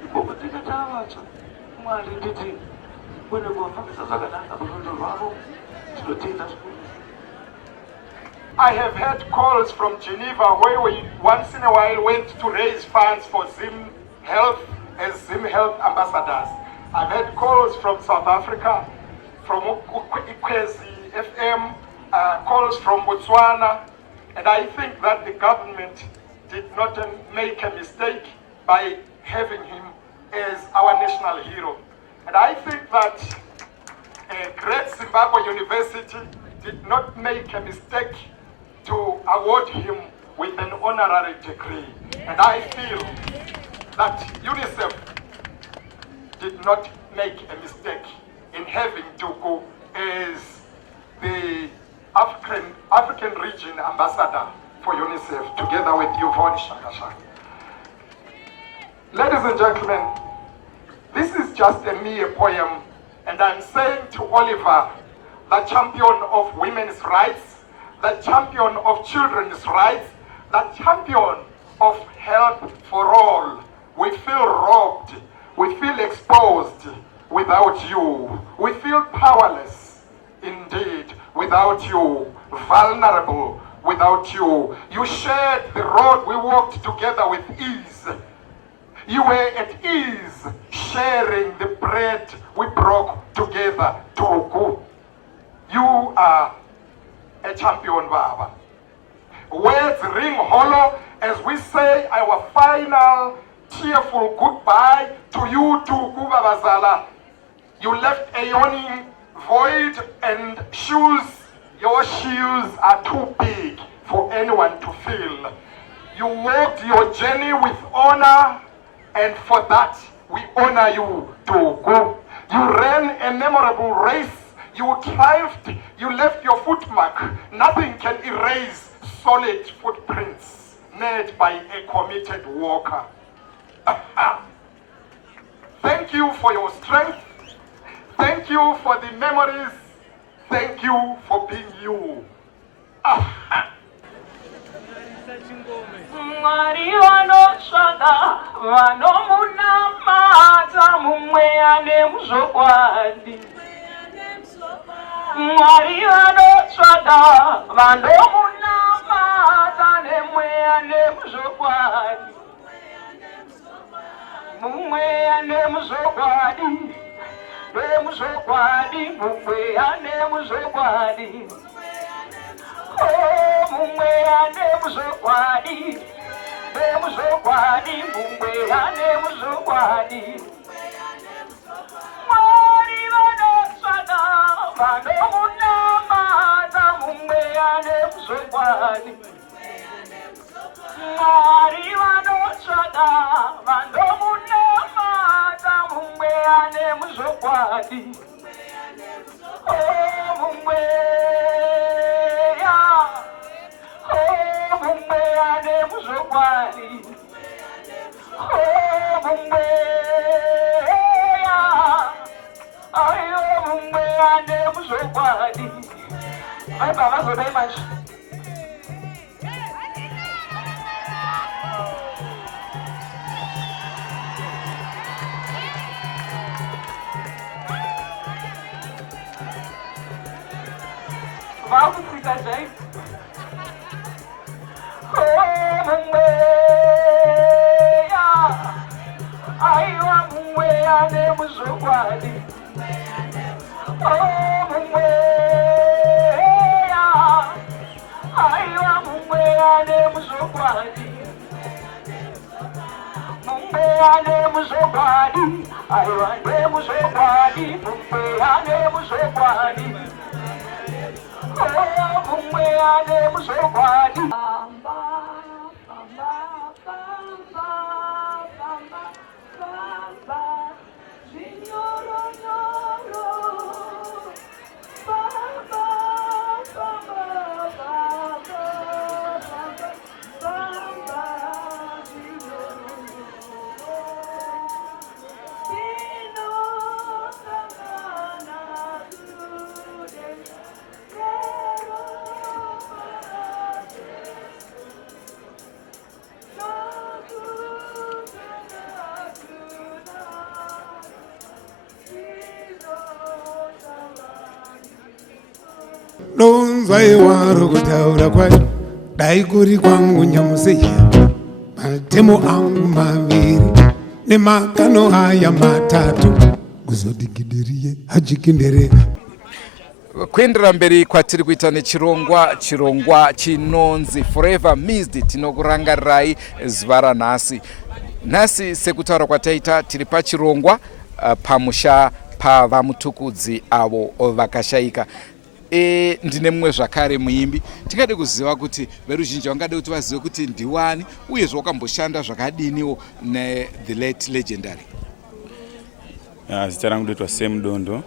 ikoko tikatavatsva Mwari nditi kune kuvafambisa zvakanaka rudo rwavo tinotenda zvikuru. I have had calls from Geneva where we once in a while went to raise funds for Zim Health as Zim Health ambassadors. I've had calls from South Africa, from Ikwezi FM, calls from Botswana, and I think that the government did not make a mistake by having him as our national hero. And I think that a great Zimbabwe University did not make a mistake to award him with an honorary degree. And I feel that UNICEF did not make a mistake in having Tuku as the African region ambassador for UNICEF, together with Yvonne Shakashak. Ladies and gentlemen, this is just a mere poem, and I'm saying to Oliver, the champion of women's rights, the champion of children's rights, the champion of health for all. We feel robbed, we feel exposed without you. We feel powerless indeed without you, vulnerable without you. You shared the road we walked together with ease. You were at ease sharing the bread we broke together. Tuku, you are a champion, Baba. Words ring hollow as we say our final tearful goodbye to you, Tuku Babazala. You left a yawning void and your shoes are too big for anyone to fill. You walked your journey with honor, and for that we honor you, Tuku. You ran a memorable race. You thrived. You left your footmark. Nothing can erase solid footprints made by a committed walker. Thank you for your strength. Thank you for the memories. Thank you for being you. Mwari vanosvaka vanomunamata mumweya nemuzokwadi. Mwari vanosvaka vanomunamata nemweya nemuzokwadi. Mumweya nemuzokwadi. Nemuzokwadi mumweya nemuzokwadi. Mumweya nemuzokwadi. Nemuzokwadi mumweya nemuzokwadi. Mwari vanosvaka vanomunamata mumweya nemuzokwadi. Mwari vanosvaka vanomunamata mumweya nemuzokwadi. Mumweya, mumweya nemuzokwadi. Mumweya, ayo mumweya nemuzokwadi. Vai baba zodai manje. Vamos ficar bem. Mumweya, aiwa mumweya nemuzokwadi. Mumweya, aiwa mumweya nemuzokwadi. Mumweya nemuzokwadi, aiwa nemuzokwadi, mumweya nemuzokwadi. Mumweya nemuzokwadi. Donzaiwaro kutaura kwacho dai kuri kwangu nyamuseya matemo angu maviri nemakano aya matatu kuzodigidirie hajikindere. Kuendera mberi kwatiri kuita nechirongwa chinonzi Forever Missed. Tinokurangarirai zuva ranhasi. Nhasi sekutaura kwataita tiri pachirongwa pamusha pavamutukudzi avo vakashayika. Ndine mumwe zvakare muimbi. Tingade kuziva kuti veruzhinji vangade kuti vazive kuti ndiwani uye zvakamboshanda zvakadiniwo the late legendary. Zita rangu ndoitwa Sam Dondo.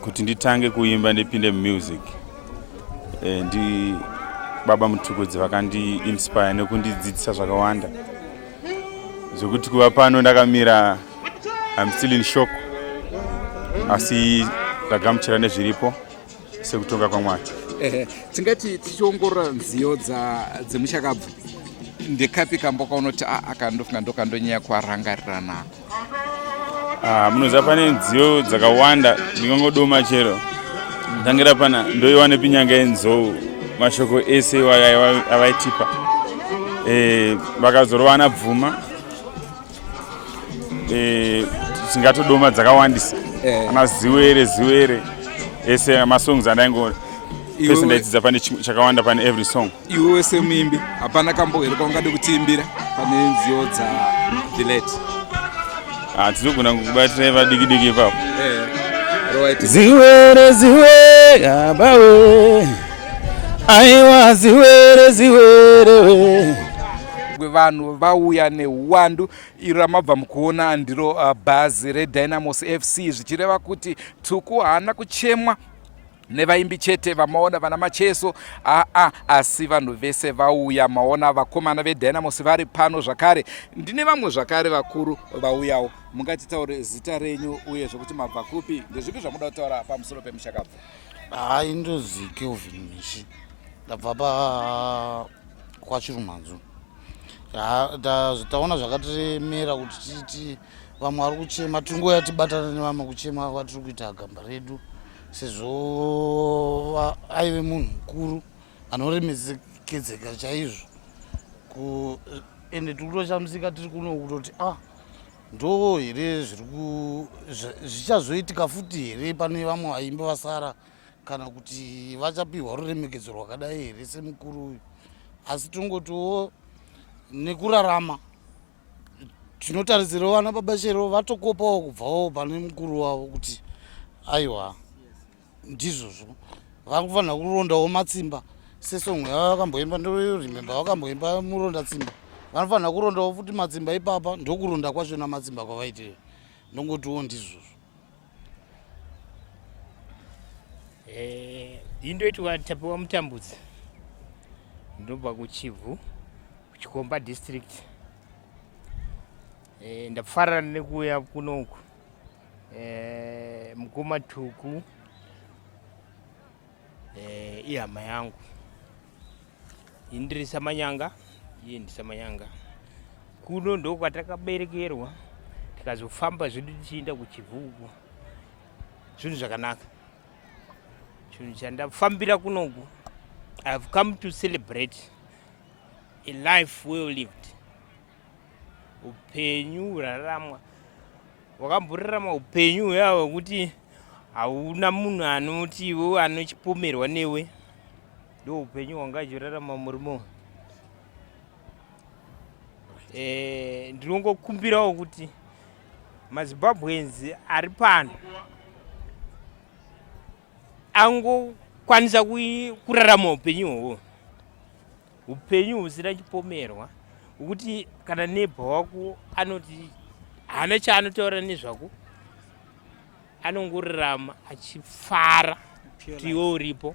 Kuti nditange kuimba ndipinde music. Ndi baba Mutukudzi vakandi inspire nekundidzidzisa zvakawanda. Zvokuti kuva pano ndakamira, I'm still in shock. Asi ndagamuchira nezviripo sekutonga kwaMwari. Tingati tichiongorora nziyo dzemushakabvu, ndekapi kambo kaunoti akandofunga ndokandonyanya kuarangarira nako? Munoziva pane nziyo dzakawanda, ndingangodoma chero. Tangira pana ndoiwa nepinyanga yenzou, mashoko ese avaitipa. Vakazorova bvuma. Tingatodoma dzakawandisa. Ana ziwere ese amasongs andaingona. Pese ndaitidza pane chakawanda pane every song. Iwe semuimbi hapana kambohero kaungade kutiimbira pane nziyo the late? Tinogona kubatira vadiki ipapo. Right. Ziwere abawe aiwa ziwere vanhu vauya neuwandu iro ramabva mukuona ndiro bhazi redynamos FC zvichireva kuti Tuku haana kuchemwa nevaimbi chete vamaona vana macheso asi vanhu vese vauya maona vakomana vedynamos vari pano zvakare. Ndine vamwe zvakare vakuru vauyawo. Mungatitaure zita renyu uye zvokuti mabva kupi, ndezvipi zvamuda kutaura pamusoro pemushakabvu? Ndozi Kelvin Mishi ndabva kwachirumanzu. Taona zvakatiremera kuti titi vamwe vari kuchema tingoya tibatana nevamwe kuchema kwatiri kuita gamba redu sezvo aive munhu mukuru anoremekedzeka chaizvo ende tikutoshamsika tiri kuno kutoti ndo here zvichazoitika futi here pane vamwe vaimbi vasara kana kuti vachapiwa ruremekedzo rwakadai here semukuru uyu. Asi tingotiwo nekurarama tinotarisirawo vana baba chero vatokopawo kubvawo pane mukuru wavo kuti aiwa ndizvozvo vakufanira kurondawo matsimba sesongwe vakamboimba ndorimemba vakamboimba muronda tsimba vanofanira kurondawo futi matsimba ipapa ndokuronda kwachona matsimba kwavaitire ndongotiwo ndizvozvo. Indoitwa tapiwa mutambudzi ndobva kuchivhu kuchikomba district. Ndafarana nekuuya kunoku mukoma Tuku ihama yangu indiri samanyanga iye ndisamanyanga kuno ndo kwatakaberekerwa tikazofamba zvedu tichienda kuchivhuku zvinhu zvakanaka. Chinhu chandafambira kunoku I have come to celebrate a life well lived. Upenyu huraramwa wakamborarama upenyu hwehwa kuti hauna munhu anoti iwe anochipomerwa newe, ndo upenyu hwangachirarama murimo. Ndinongokumbirawo kuti maZimbabwenzi ari pano angokwanisa kurarama upenyu hwohwo, upenyu husina chipomerwa, ukuthi kana nebha wako anoti hana chaanotaura nezvako, anongorarama achifara kuti iwe uripo.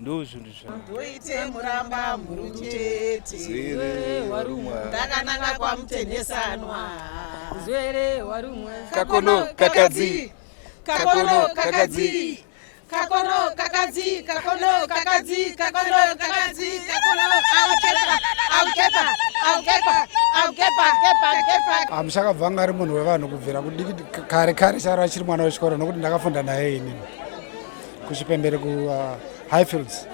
Ndo zvinhu ndoite muramba mhurutete ndakananga kwamutenhesanwa zwere warumwa kakono kakadzi kakono kakadzi kakono kakadzi kakono kakadzi kakono kakadzi kakono aukepa mushakabva ari munhu wevanhu kubvira kudiki kare charo achiri mwana wechikoro nokuti ndakafunda naye inini kuchipembere Highfields.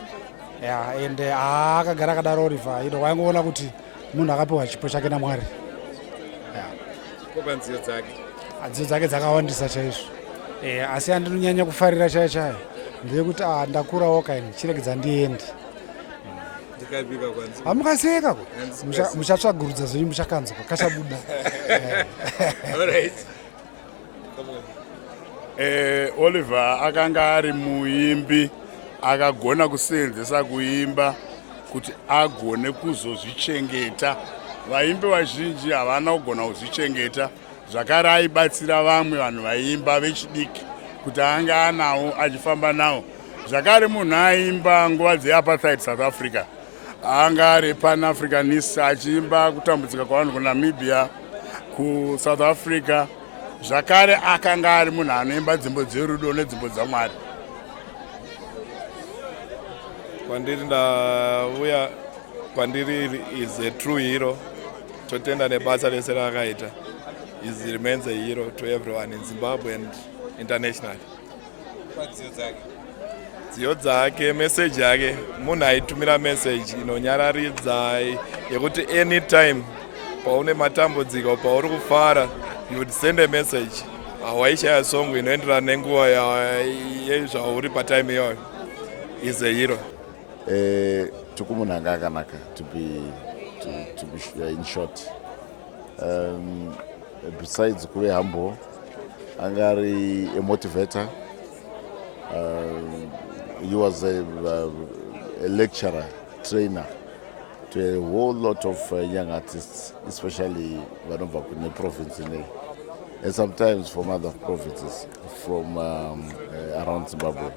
Ende akagara akadaro Oliver ino waingoona kuti munhu akapiwa chipo chake naMwari. Kopa nziyo dzake dzakawandisa chaizvo. Asi andinonyanya kufarira chaiyo ndeyekuti ndakurawo kaini chiregedza ndiende. Ndikabika kwanzi. Hamukaseka ko. Muchatsvagurudza zvenyu muchakanzwa kashabuda. All right. Oliver akanga ari muimbi akagona kuseenzesa kuimba kuti agone kuzozvichengeta. Vaimbi vazhinji havana kugona kuzvichengeta, zvakare aibatsira vamwe vanhu vaimba vechidiki kuti anga anawo achifamba nawo. Zvakare munhu aimba nguva dzeapartheid South Africa, anga ari pan-Africanist achiimba kutambudzika kwavanhu kuNamibia, kuSouth Africa. Zvakare akanga ari munhu anoimba dzimbo dzerudo nedzimbo dzaMwari. Kwandiri ndauya kwandiri is a true hero. Totenda nebasa rese raakaita. He remains a hero to everyone in Zimbabwe and internationally. Dziyo dzake message yake munhu aitumira message inonyararidza yekuti anytime paune matambudziko pauri kufara you would send a message. Hawaishaya song inoenderana nenguva yezvauri patime iyoyo. Is a hero. Tuku munhu anga akanaka to be in short. Besides kuve humble, anga ari a motivator. he was a lecturer, trainer to a whole lot of young artists, especially in the province, and sometimes from other provinces from around Zimbabwe.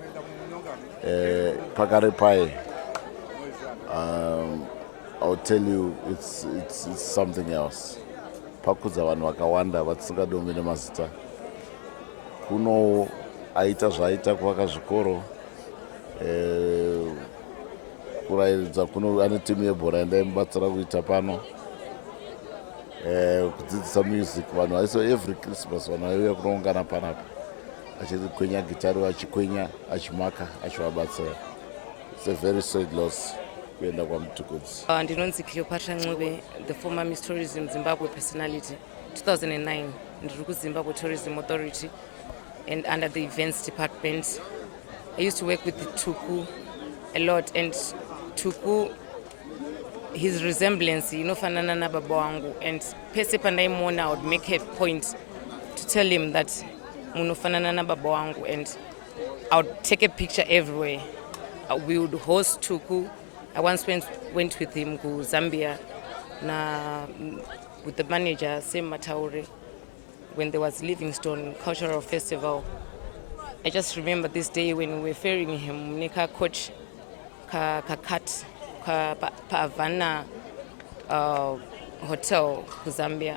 Pakare Pai, I'll tell you, it's something else. Pakudza vanhu vakawanda vatsingadomine mazita. Kuno aita zvaita kuvaka zvikoro, kurairidza kuno ane timu yebhora yandaimubatsira kuita pano, kudzidzisa music. Vanhu vaiso every Christmas vanhu vaiuya kunoungana panapa achikwenya gitari, achikwenya, achimaka, achivabatsira. It's a very sad loss kuenda kwaMtukudzi. Ndinonzi Cleopatra Ncube, the former Miss Tourism Zimbabwe personality, 2009. Ndiri kuZimbabwe Tourism Authority and under the events department. I used to work with Tuku a lot, and Tuku, his resemblance, inofanana na baba wangu, and pese pandaimona I would make a point to tell him that munofanana na baba wangu, and I would take a picture everywhere. We would host Tuku. I once went with him to Zambia with the manager, Sam Mataure, when there was Livingstone Cultural Festival. I just remember this day when we were ferrying him, Nika coach Kakat Pavana Hotel to Zambia.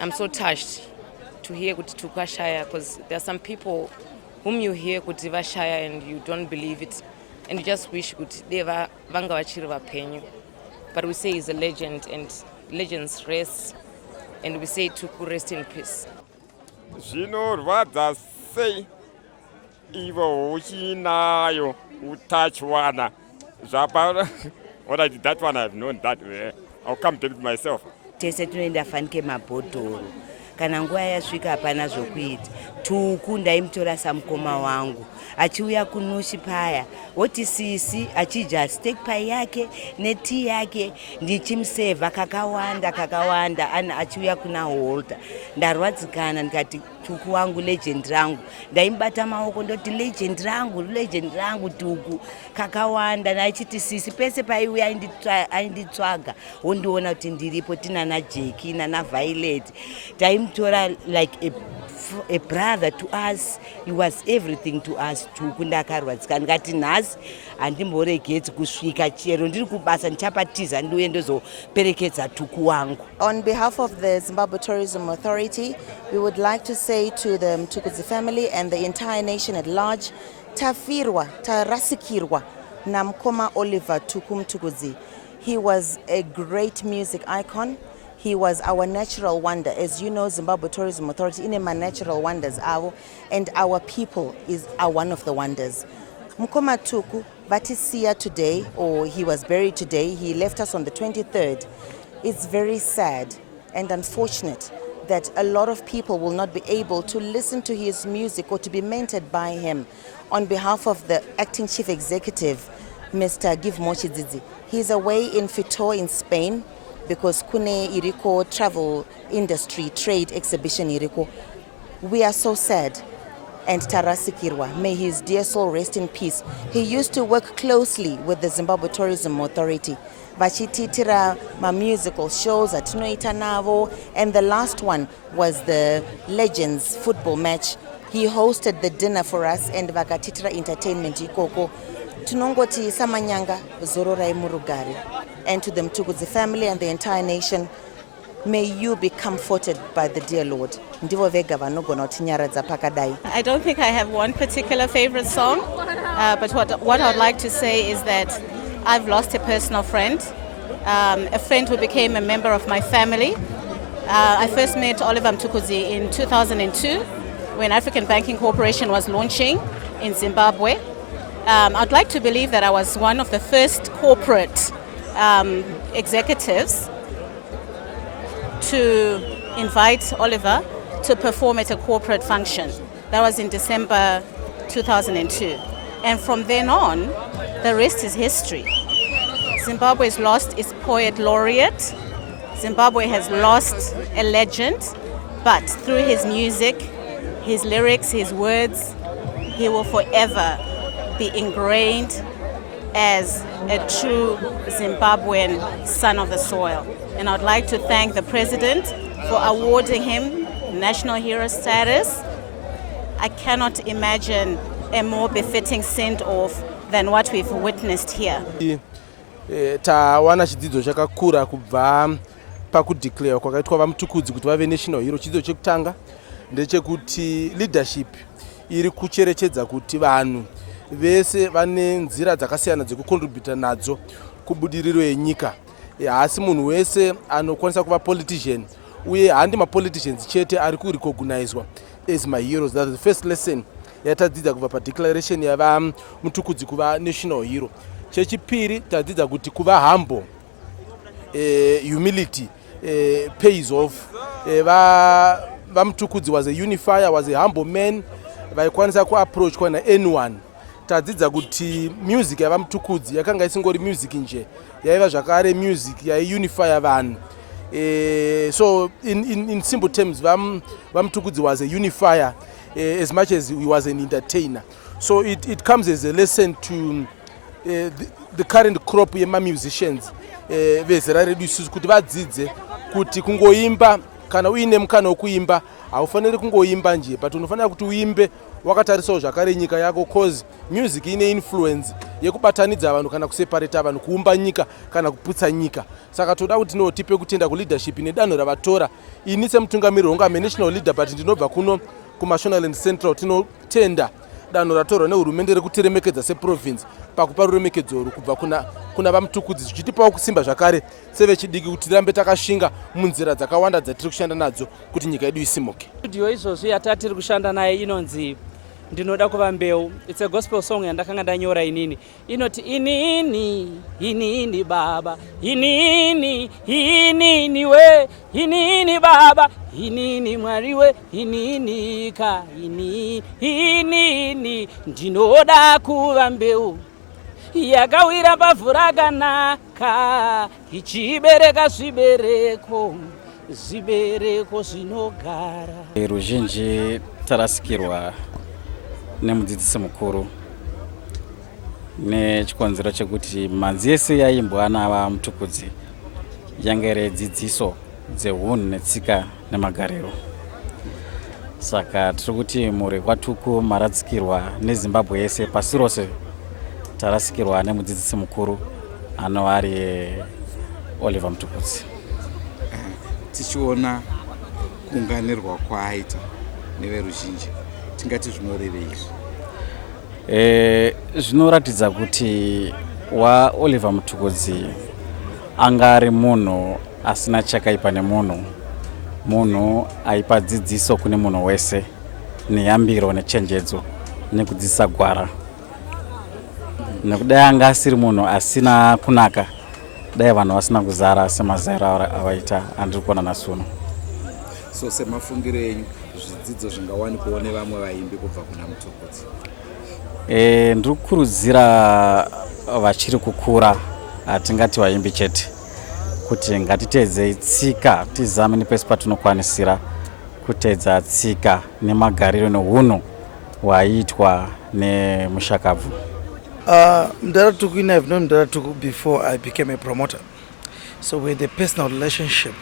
I'm so touched to hear Tuku Shire, because there are some people whom you hear Kutiva Shire and you don't believe it, and you just wish they were Vangawachirva Penyu. But we say he's a legend, and legends rest, and we say Tuku rest in peace. Zvinorwadza sei ivo uchinayo utachiwana zvapa. What I did, that one I've known that way. I'll come to it myself. Tese tunoenda fanike mabhodhoro kana nguva yasvika hapana zvokuita. Tuku ndaimutora samukoma wangu achiuya kunushi paya, woti sisi achidya steak pie yake netii yake, ndichimsevha kakawanda achiuya kuna Holder. Ndarwadzikana ndikati Tuku wangu, legend rangu. Ndaimubata maoko ndoti legend rangu Tuku kakawanda. Nachiti sisi pese paiuya ainditsvaga wondiona kuti ndiripo, tinana Jackie nana Violet. Taimutora like a brother to us. He was everything to us. Tuku ndakarwadzika ndikati nhasi handimboregedzi kusvika chero ndiri kubasa ndichapatiza ndiuye ndozoperekedza Tuku wangu. On behalf of the Zimbabwe Tourism Authority, we would like to say to the MTUKUDZI family and the entire nation at large, tarasikirwa na mkoma Oliver Tuku MTUKUDZI. He was a great music icon. He was our natural wonder. As you know, Zimbabwe Tourism Authority in my natural wonders avo, and our people are one of the wonders. Mkoma Tuku vatisiya today, or he was buried today. He left us on the 23rd. It's very sad and unfortunate that a lot of people will not be able to listen to his music or to be mentored by him. On behalf of the acting chief executive, Mr. Mochidzidzi, he's away in Fitor in Spain, because Kune Iriko travel industry trade exhibition Iriko. We are so sad. And Tarasikirwa, may his dear soul rest in peace. He used to work closely with the Zimbabwe Tourism Authority. Vachititira ma musical shows at Navo, and the last one was the Legends football match. He hosted the dinner for us, and Vakatitira Entertainment Ikoko. Tunongoti Samanyanga Zororai Murugari. And to the MTUKUDZI family and the entire nation, may you be comforted by the dear Lord. I don't think I have one particular favorite song, but what I'd like to say is that I've lost a personal friend, a friend who became a member of my family. I first met Oliver MTUKUDZI in 2002 when African Banking Corporation was launching in Zimbabwe. I'd like to believe that I was one of the first corporate executives to invite Oliver to perform at a corporate function. That was in December 2002. And from then on, the rest is history. Zimbabwe has lost its poet laureate. Zimbabwe has lost a legend, but through his music, his lyrics, his words, he will forever be ingrained as a true Zimbabwean son of the soil. And I'd like to thank the President for awarding him national hero status. I cannot imagine a more befitting send-off than what we've witnessed here. Tawana chidzidzo chakakura kubva pakudeclare kwakaitwa vaMtukudzi kuti vave national hero. Chidzidzo chekutanga ndechekuti leadership iri kucherechedza kuti vanhu vese vane nzira dzakasiyana dzekucontributa nadzo kubudiriro yenyika. Asi munhu wese anokwanisa kuva politician, uye handi mapoliticians chete ari kurecognizwa as my heroes. That's the first lesson yatadzidza kubva padeclaration yava Mutukudzi kuva national hero. Chechipiri tadzidza kuti kuva humble, humility pays off. VaMtukudzi was a unifier, was a humble man. Vaikwanisa kuapproach kwana anyone. Tadzidza kuti music yavaMtukudzi yakanga isingori music nje, yaiva zvakare music yaiunify vanhu. So in simple terms, VaMtukudzi was a unifier as much as he was an entertainer. So it comes as a lesson to the current crop yema musicians vezera redu isusu kuti vadzidze kuti kungoimba kana uine mukana wekuimba haufaniri kungoimba nje, but unofanira kuti uimbe wakatarisawo zvakare nyika yako, cause music ine influence yekubatanidza vanhu kana kuseparata vanhu, kuumba nyika kana kuputsa nyika. Saka toda kuti tipe kutenda kuleadership nedanho ravatora. Ini semutungamiriri wangu ame national leader, but ndinobva kuno kuMashonaland Central tinotenda danho ratorwa nehurumende rekutiremekedza seprovince pakupa ruremekedzo kubva kuna vaMtukudzi, zvichitipawo kusimba zvakare sevechidiki kuti tirambe takashinga munzira dzakawanda dzatiri kushanda nadzo kuti nyika yedu isimuke. Studio izvozvi yatatiri kushanda naye inonzi ndinoda kuva mbeu. It's a gospel song yandakanga ndanyora inini. Inoti inini baba, inini we, inini baba, inini mwari we, inini ka, inini ndinoda kuva mbeu yakawira pavhu rakanaka ichibereka zvibereko zvinogara. Ruzhinji tarasikirwa nemudzidzisi mukuru nechikonzero chekuti manzi yese yaimbwa navaMtukudzi yange iri dzidziso dzehunhu netsika nemagariro. Saka tiri kuti muri kwaTuku maratsikirwa neZimbabwe yese pasi rose tarasikirwa nemudzidzisi mukuru anova ari Oliver Mtukudzi. Tichiona kuunganirwa kwaaita neveruzhinji, tingati zvinorevei izvi? Zvinoratidza kuti Oliver Mtukudzi anga ari munhu asina chakaipa nemunhu, munhu aipa dzidziso kune munhu wese, neyambiro nechenjedzo nekudzidzisa gwara. Nekudai anga asiri munhu asina kunaka, dai vanhu vasina kuzara semazariro avaita andiri kuona nasuno. So semafungiro enyu zvidzidzo zvingawanikwawo nevamwe vaimbi kubva kuna Mtukudzi? Ndiri kukurudzira vachiri kukura, hatingati vaimbi chete, kuti ngatiteedzei tsika, tizame nepese patinokwanisira kuteedza tsika nemagariro nehunhu hwaiitwa nemushakabvu. Mdara Tuku, I've known Mdara Tuku before I became a promoter. So we had a personal relationship.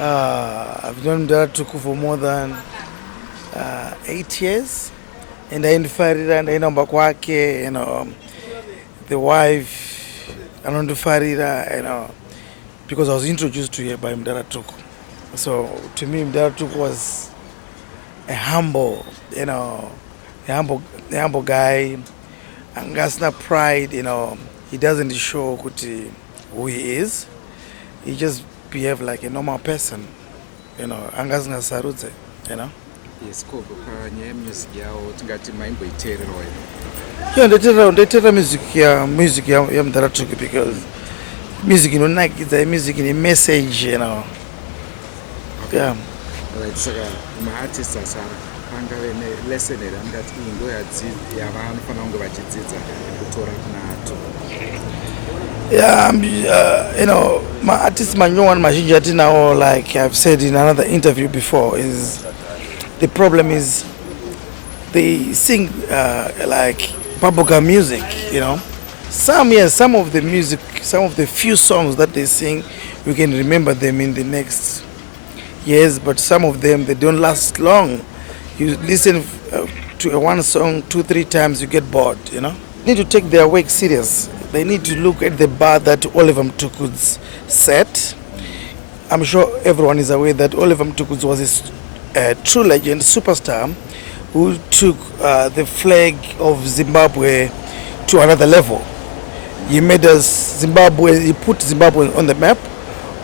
I've known Mdara Tuku for more than 8 years. And I Farida and I know Bakwake, the wife, and Farida, because I was introduced to her by Mdara Tuku. So to me, Mdara Tuku was a humble, a humble guy. And Gasna pride, he doesn't show who he is. He just behaves like a normal person, Angasna Sarutse, Yes, ko kanye music yao tingati maimbo iterero ino. Yeah, ndetera music ya Mdara Tuku, because music inonakidza, music ine message, Yeah. Right, saka ma-artists asara pangave nelesson here andati iyi ndo yavanofanira kunge vachidzidza kutora kuna Tuku. Yeah, my artists manyowani mazhinji atinawo, like I've said in another interview before, is the problem is they sing like bubblegum music, you know. Some of the music, some of the few songs that they sing, we can remember them in the next years, but some of them, they don't last long. You listen to one song 2-3 times, you get bored, you know. They need to take their work serious. They need to look at the bar that Oliver MTUKUDZI set. I'm sure everyone is aware that Oliver MTUKUDZI was a true legend, superstar, who took the flag of Zimbabwe to another level. He made us Zimbabwe, he put Zimbabwe on the map.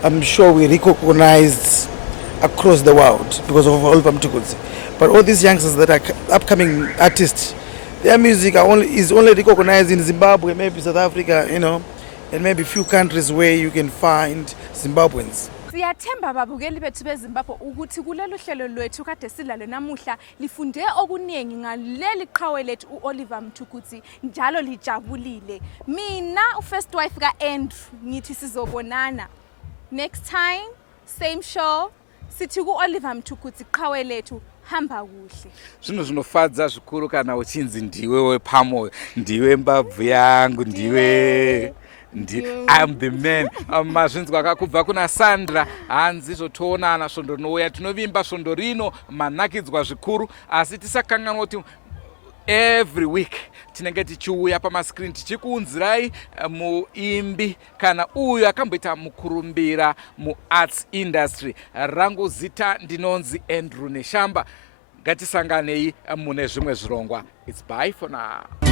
I'm sure we recognized across the world because of Oliver MTUKUDZI. But all these youngsters that are upcoming artists, their music is only recognized in Zimbabwe, maybe South Africa, you know, and maybe few countries where you can find Zimbabweans. Siyathemba babukeli bethu beZimbabwe ukuthi kulelo hlelo lwethu kade silale namuhla lifunde okuningi ngaleli qhawe lethu uOliver MTUKUDZI njalo lijabulile. Mina first wife kaAndrew ngithi sizobonana next time same show sithi kuOliver MTUKUDZI qhawe lethu hamba kuhle. Zvino zvinofadza zvikuru kana uchinzi ndiwe wepamoyo, ndiwe mbabvu yangu, ndiwe I'm the man. Mazvinzwa kakubva kuna Sandra hanzi zvotoonana svondo nouya tinovimba svondo rino manakidzwa zvikuru asi tisakanganwa kuti every week tinenge tichiuya pamascreen tichikuunzirai muimbi kana uyo akamboita mukurumbira muarts industry. Rangu zita ndinonzi Andrew Neshamba. Ngatisanganei mune zvimwe zvirongwa. It's bye for now.